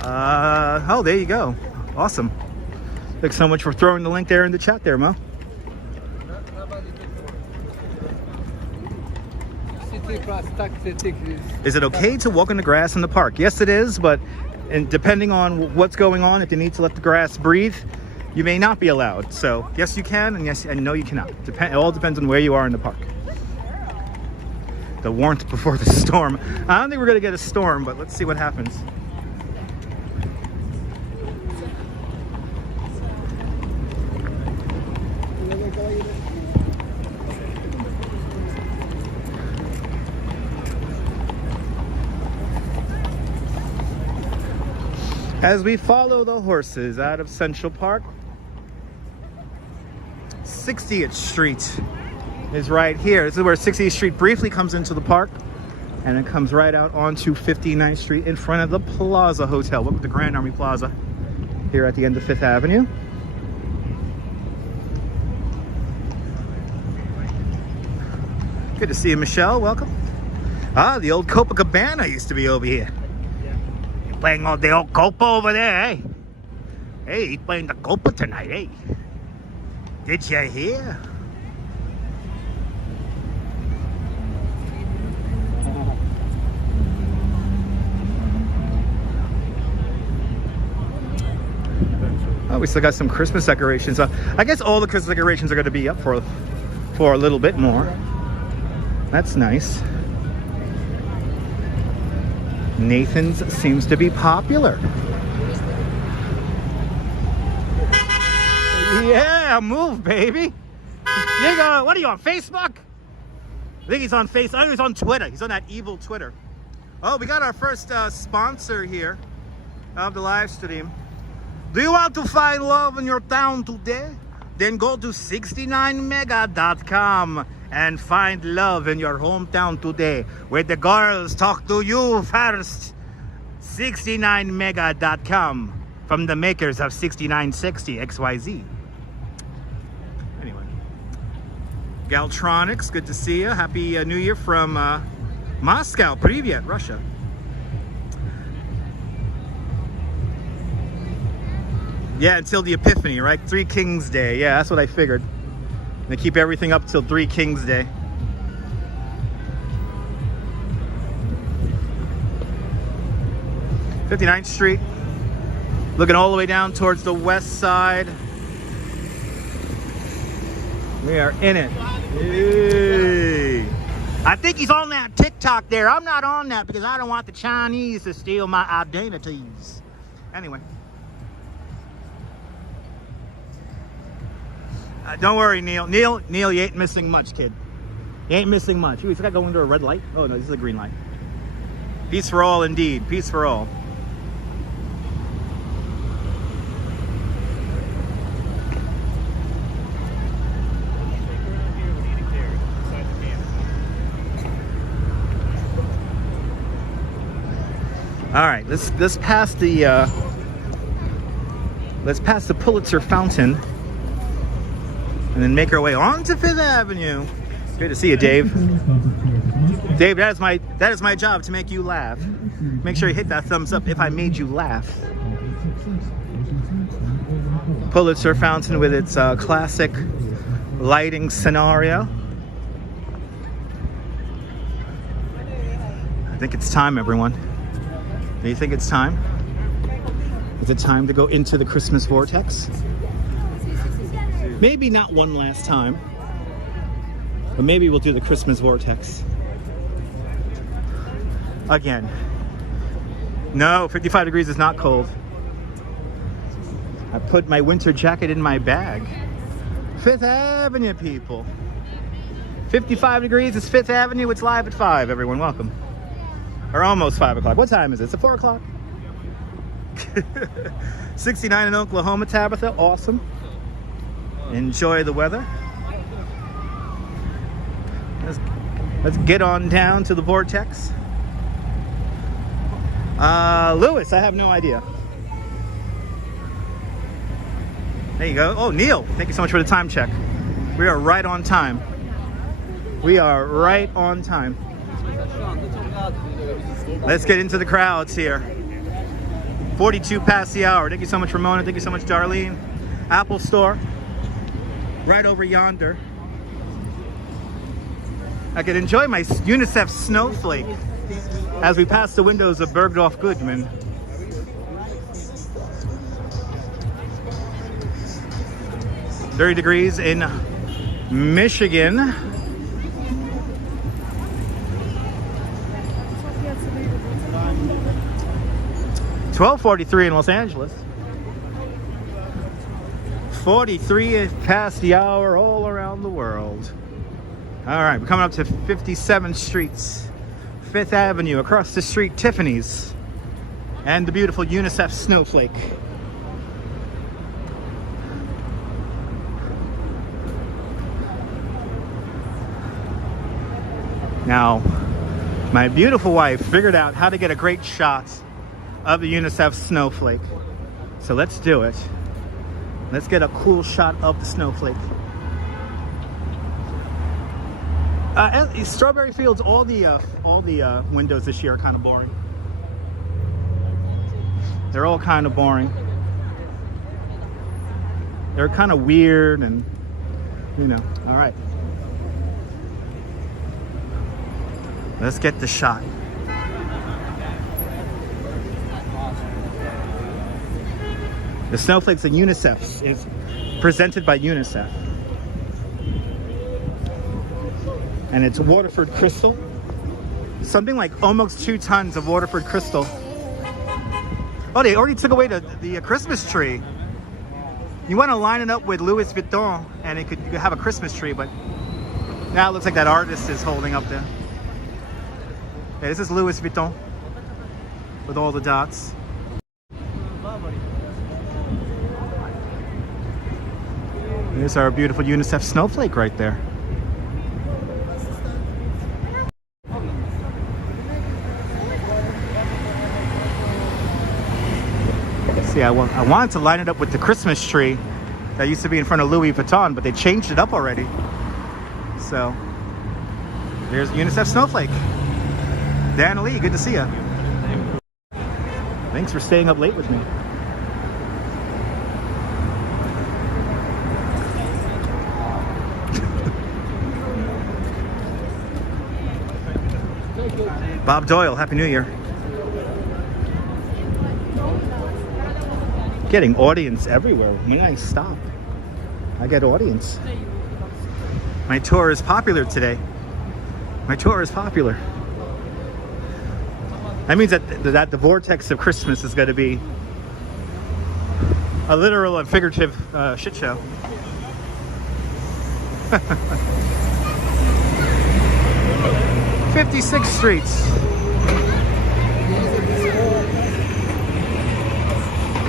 Oh, there you go. Awesome. Thanks so much for throwing the link there in the chat there, Mo. Is it okay to walk in the grass in the park? Yes, it is, but and depending on what's going on, if you need to let the grass breathe, you may not be allowed. So yes, you can, and yes, and no, you cannot. It all depends on where you are in the park. The warmth before the storm. I don't think we're gonna get a storm, but let's see what happens. As we follow the horses out of Central Park, 60th Street is right here. This is where 60th Street briefly comes into the park, and it comes right out onto 59th Street in front of the Plaza Hotel. Welcome to Grand Army Plaza here at the end of 5th Avenue. Good to see you, Michelle. Welcome. Ah, the old Copacabana used to be over here. Playing all the old Copa over there, eh? Hey, he's playing the Copa tonight, eh? Did you hear? Oh, we still got some Christmas decorations. I guess all the Christmas decorations are going to be up for a little bit more. That's nice. Nathan's seems to be popular. Yeah, move, baby. You go. What are you on Facebook? I think he's on Facebook. I think he's on Twitter. He's on that evil Twitter. Oh, we got our first sponsor here of the live stream. Do you want to find love in your town today? Then go to 69mega.com and find love in your hometown today, where the girls talk to you first. 69mega.com, from the makers of 6960 XYZ. Anyway, Galtronics, good to see you. Happy New Year from Moscow, Privyet, Russia. Yeah, until the Epiphany, right? 3 Kings Day. Yeah, that's what I figured. They keep everything up till 3 Kings Day. (59th Street). Looking all the way down towards the west side. We are in it. Hey. I think he's on that TikTok there. I'm not on that because I don't want the Chinese to steal my identities. Anyway. Don't worry, Neil. Neil, you ain't missing much, kid. You ain't missing much. Ooh, he's got to go into a red light. Oh, no, this is a green light. Peace for all, indeed. Peace for all. All right, let's pass the Pulitzer Fountain, and then make our way on to Fifth Avenue. Good to see you, Dave. Dave, that is my job, to make you laugh. Make sure you hit that thumbs up if I made you laugh. Pulitzer Fountain with its classic lighting scenario. I think it's time, everyone. Do you think it's time? Is it time to go into the Christmas vortex? Maybe not one last time, but maybe we'll do the Christmas vortex again. No, 55 degrees is not cold. I put my winter jacket in my bag. Fifth Avenue, people. 55 degrees is Fifth Avenue. It's live at 5, everyone. Welcome. Or almost 5 o'clock. What time is it? Is it 4 o'clock? 69 in Oklahoma, Tabitha. Awesome. Enjoy the weather. Let's get on down to the vortex. Lewis, I have no idea. There you go. Oh, Neil, thank you so much for the time check. We are right on time. We are right on time. Let's get into the crowds here. 42 past the hour. Thank you so much, Ramona. Thank you so much, Darlene. Apple Store. Right over yonder. I can enjoy my UNICEF snowflake as we pass the windows of Bergdorf Goodman. .30 degrees in Michigan. .12:43 in Los Angeles. 43 past the hour all around the world. All right, we're coming up to 57th Streets, Fifth Avenue, across the street, Tiffany's, and the beautiful UNICEF snowflake. Now, my beautiful wife figured out how to get a great shot of the UNICEF snowflake. So let's do it. Let's get a cool shot of the snowflake. Strawberry Fields, all the windows this year are kind of boring. They're all kind of boring. They're kind of weird and, you know, all right. Let's get the shot. The snowflakes and UNICEF is presented by UNICEF. And it's Waterford crystal. Something like almost 2 tons of Waterford crystal. Oh, they already took away the Christmas tree. You want to line it up with Louis Vuitton and you could have a Christmas tree, but now it looks like that artist is holding up there. Okay, this is Louis Vuitton with all the dots. There's our beautiful UNICEF snowflake right there. See, I wanted to line it up with the Christmas tree that used to be in front of Louis Vuitton, but they changed it up already. So, there's UNICEF snowflake. Dan Lee, good to see you. Thanks for staying up late with me. Bob Doyle, Happy New Year. Getting audience everywhere. When I stop, I get audience. My tour is popular today. My tour is popular. That means that the vortex of Christmas is going to be a literal and figurative shit show. 56th Streets.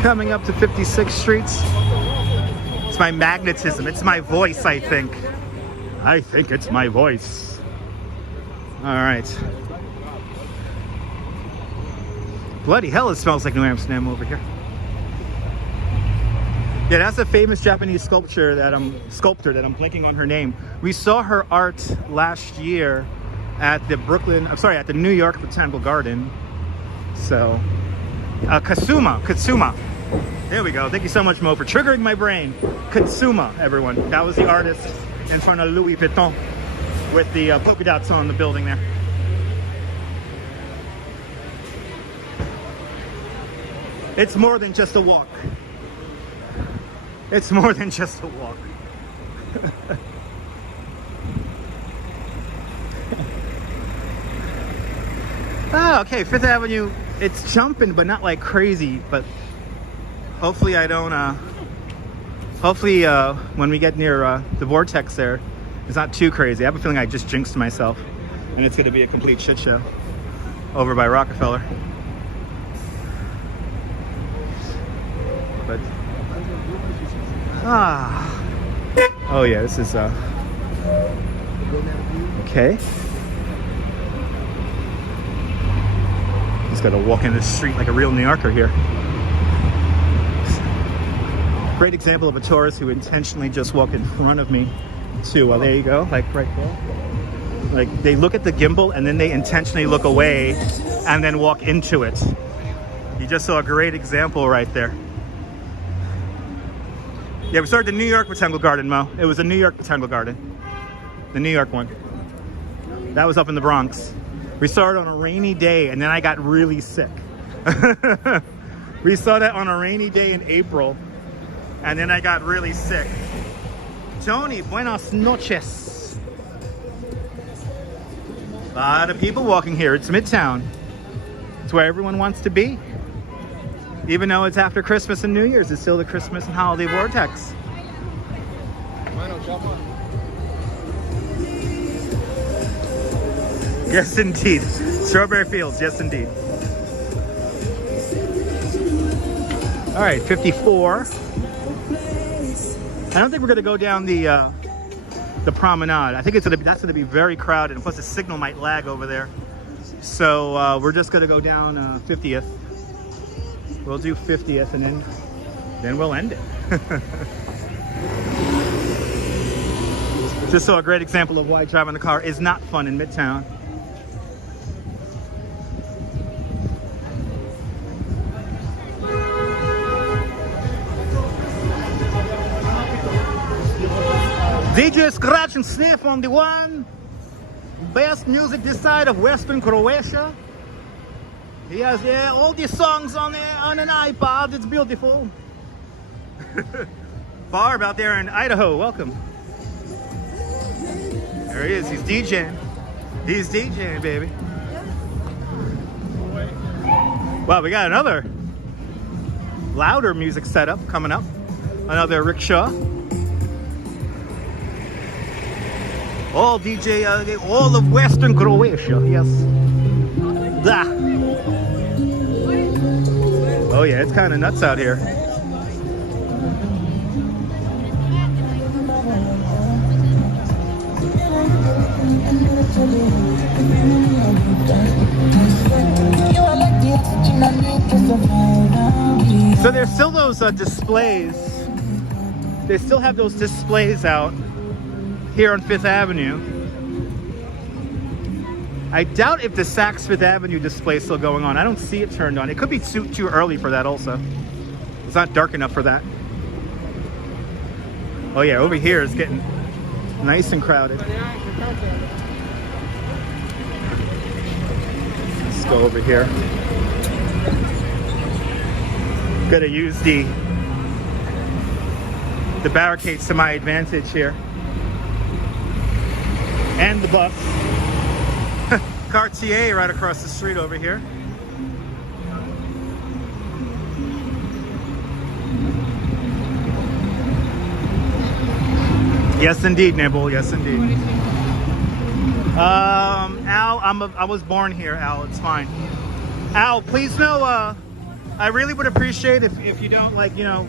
Coming up to 56th Streets. It's my magnetism. It's my voice, I think. I think it's my voice. All right. Bloody hell, it smells like New Amsterdam over here. Yeah, that's a famous Japanese sculptor that I'm blanking on her name. We saw her art last year at the at the New York Botanical Garden. So, Katsuma. There we go. Thank you so much, Mo, for triggering my brain. Katsuma, everyone. That was the artist in front of Louis Vuitton with the polka dots on the building there. It's more than just a walk. It's more than just a walk. Oh, okay, Fifth Avenue, it's jumping, but not like crazy, but hopefully I don't, hopefully when we get near the vortex there, it's not too crazy. I have a feeling I just jinxed myself, and it's gonna be a complete shit show over by Rockefeller. But, oh yeah, this is, okay. Just gotta walk in the street like a real New Yorker here. Great example of a tourist who intentionally just walked in front of me too. Well, there you go, like right there. Like they look at the gimbal and then they intentionally look away and then walk into it. You just saw a great example right there. Yeah, we started the New York Botanical Garden, Mo. It was a New York Botanical Garden. The New York one. That was up in the Bronx. We started on a rainy day and then I got really sick. We saw that on a rainy day in April and then I got really sick. Tony, buenas noches. A lot of people walking here. It's Midtown. It's where everyone wants to be. Even though it's after Christmas and New Year's, it's still the Christmas and holiday vortex. Yes, indeed. Strawberry Fields, yes, indeed. All right, 54. I don't think we're gonna go down the promenade. I think that's gonna be very crowded, and plus the signal might lag over there. So we're just gonna go down 50th. We'll do 50th, and then we'll end it. Just saw a great example of why driving the car is not fun in Midtown. DJ Scratch and Sniff on the one. Best music this side of Western Croatia. He has all these songs on an iPod. It's beautiful. Barb out there in Idaho, welcome. There he is. He's DJing. He's DJing, baby. Well, we got another louder music setup coming up. Another rickshaw. All DJ, all of Western Croatia, yes. Oh yeah, it's kind of nuts out here. So there's still those displays. They still have those displays out here on Fifth Avenue. I doubt if the Saks Fifth Avenue display is still going on. I don't see it turned on. It could be too early for that also. It's not dark enough for that. Oh yeah, over here it's getting nice and crowded. Let's go over here. Gotta use the barricades to my advantage here. And the bus. Cartier right across the street over here. Yes, indeed, Nibble. Yes, indeed. Al, I was born here, Al. It's fine. Al, please know, I really would appreciate if you don't, like, you know,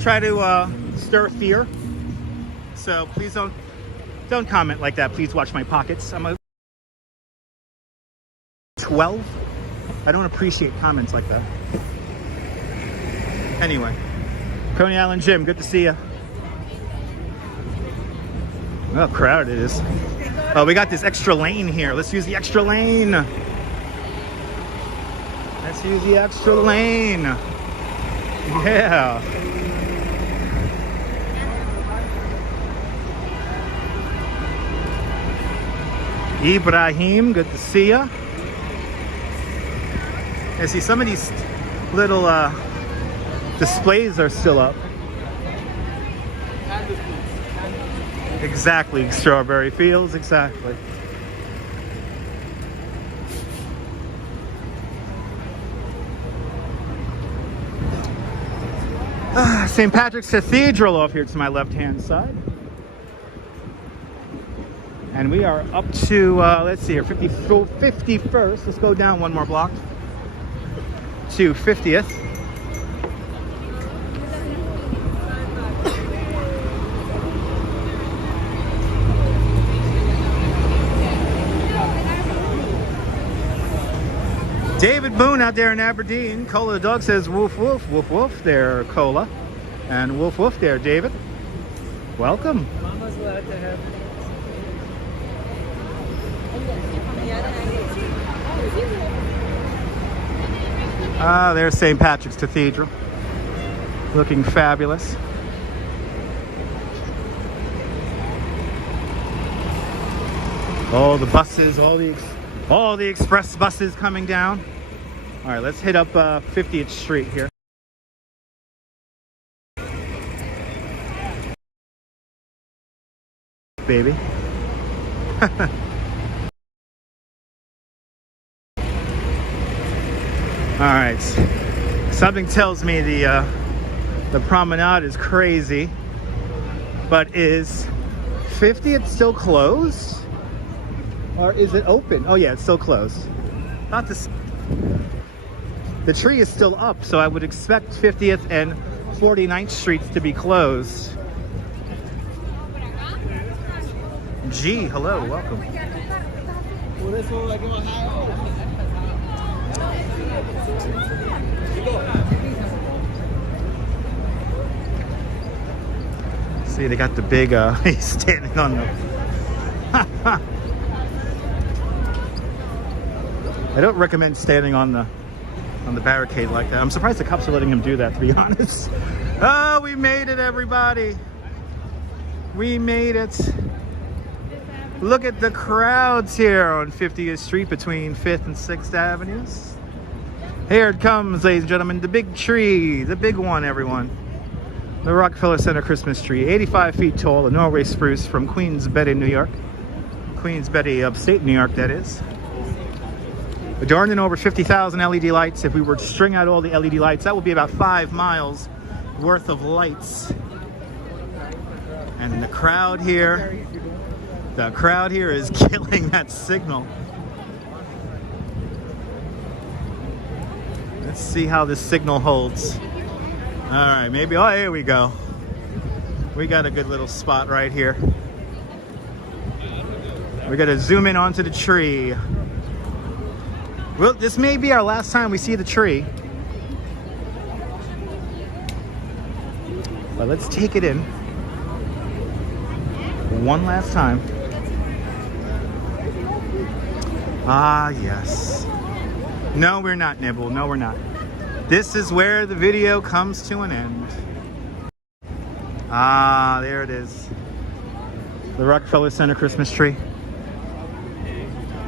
try to stir fear. So please don't comment like that. Please watch my pockets. I'm a 12. I don't appreciate comments like that. Anyway, Coney Island Gym, good to see you. Oh, crowded it is. Oh, we got this extra lane here. Let's use the extra lane. Let's use the extra lane. Yeah. Ibrahim, good to see ya. I see some of these little displays are still up. Exactly, Strawberry Fields, exactly. St. Patrick's Cathedral off here to my left-hand side. And we are up to, let's see here, 51st. Let's go down one more block to 50th. David Boone out there in Aberdeen. Cola the dog says woof woof, woof woof there, Cola. And woof woof there, David. Welcome. Mama's allowed to have. Ah, there's St. Patrick's Cathedral. Looking fabulous. All the buses, all the express buses coming down. All right, let's hit up 50th Street here. Baby. All right, something tells me the promenade is crazy, but is 50th still closed? Or is it open? Oh yeah, it's still closed. Not this. The tree is still up, so I would expect 50th and 49th Streets to be closed. G, hello, welcome. See, they got the big, he's standing on the... I don't recommend standing on the barricade like that. I'm surprised the cops are letting him do that, to be honest. Oh, we made it, everybody. We made it. Look at the crowds here on 50th Street between 5th and 6th Avenues. Here it comes, ladies and gentlemen, the big tree, the big one, everyone. The Rockefeller Center Christmas tree, 85 feet tall, a Norway spruce from Queens Betty, New York. Queens Betty, upstate New York, that is. Adorned in over 50,000 LED lights. If we were to string out all the LED lights, that would be about 5 miles worth of lights. And the crowd here is killing that signal. Let's see how this signal holds. All right, maybe, oh, here we go. We got a good little spot right here. We got to zoom in onto the tree. Well, this may be our last time we see the tree. But let's take it in one last time. Ah, yes. No, we're not, Nibble. No, we're not. This is where the video comes to an end. Ah, there it is. The Rockefeller Center Christmas tree.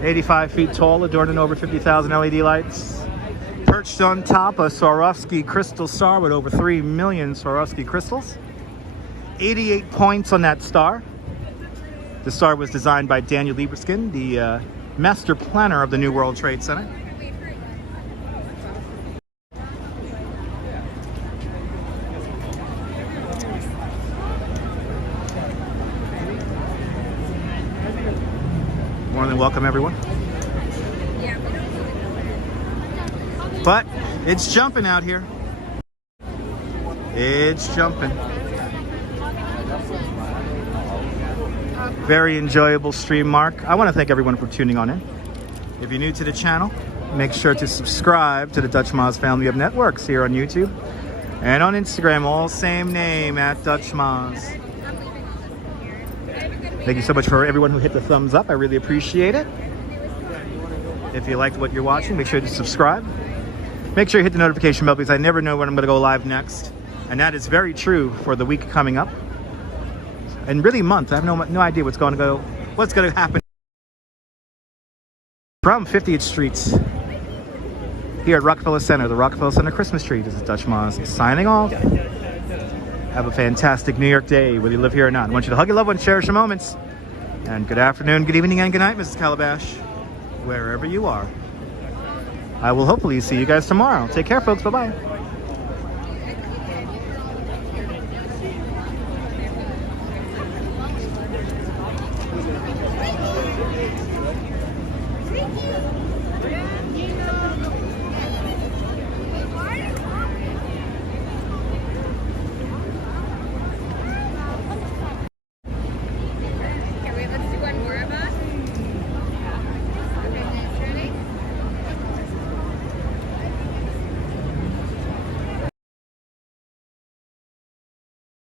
85 feet tall, adorned in over 50,000 LED lights. Perched on top a Swarovski crystal star with over 3 million Swarovski crystals. 88 points on that star. The star was designed by Daniel Lieberskin, the master planner of the New World Trade Center. More than welcome, everyone. But it's jumping out here. It's jumping. Very enjoyable stream, Mark. I want to thank everyone for tuning on in. If you're new to the channel, Make sure to subscribe to the Dutch Moz family of networks here on YouTube and on Instagram, all same name, at Dutch Moz. Thank you so much for everyone who hit the thumbs up. I really appreciate it. If you liked what you're watching, make sure to subscribe. Make sure you hit the notification bell because I never know when I'm going to go live next. And that is very true for the week coming up. And really month. I have no idea what's going to happen. From 50th Street here at Rockefeller Center, the Rockefeller Center Christmas tree. This is Dutch Moz signing off. Have a fantastic New York day, whether you live here or not. I want you to hug your loved ones, cherish your moments. And good afternoon, good evening, and good night, Mrs. Calabash, wherever you are. I will hopefully see you guys tomorrow. Take care, folks. Bye-bye.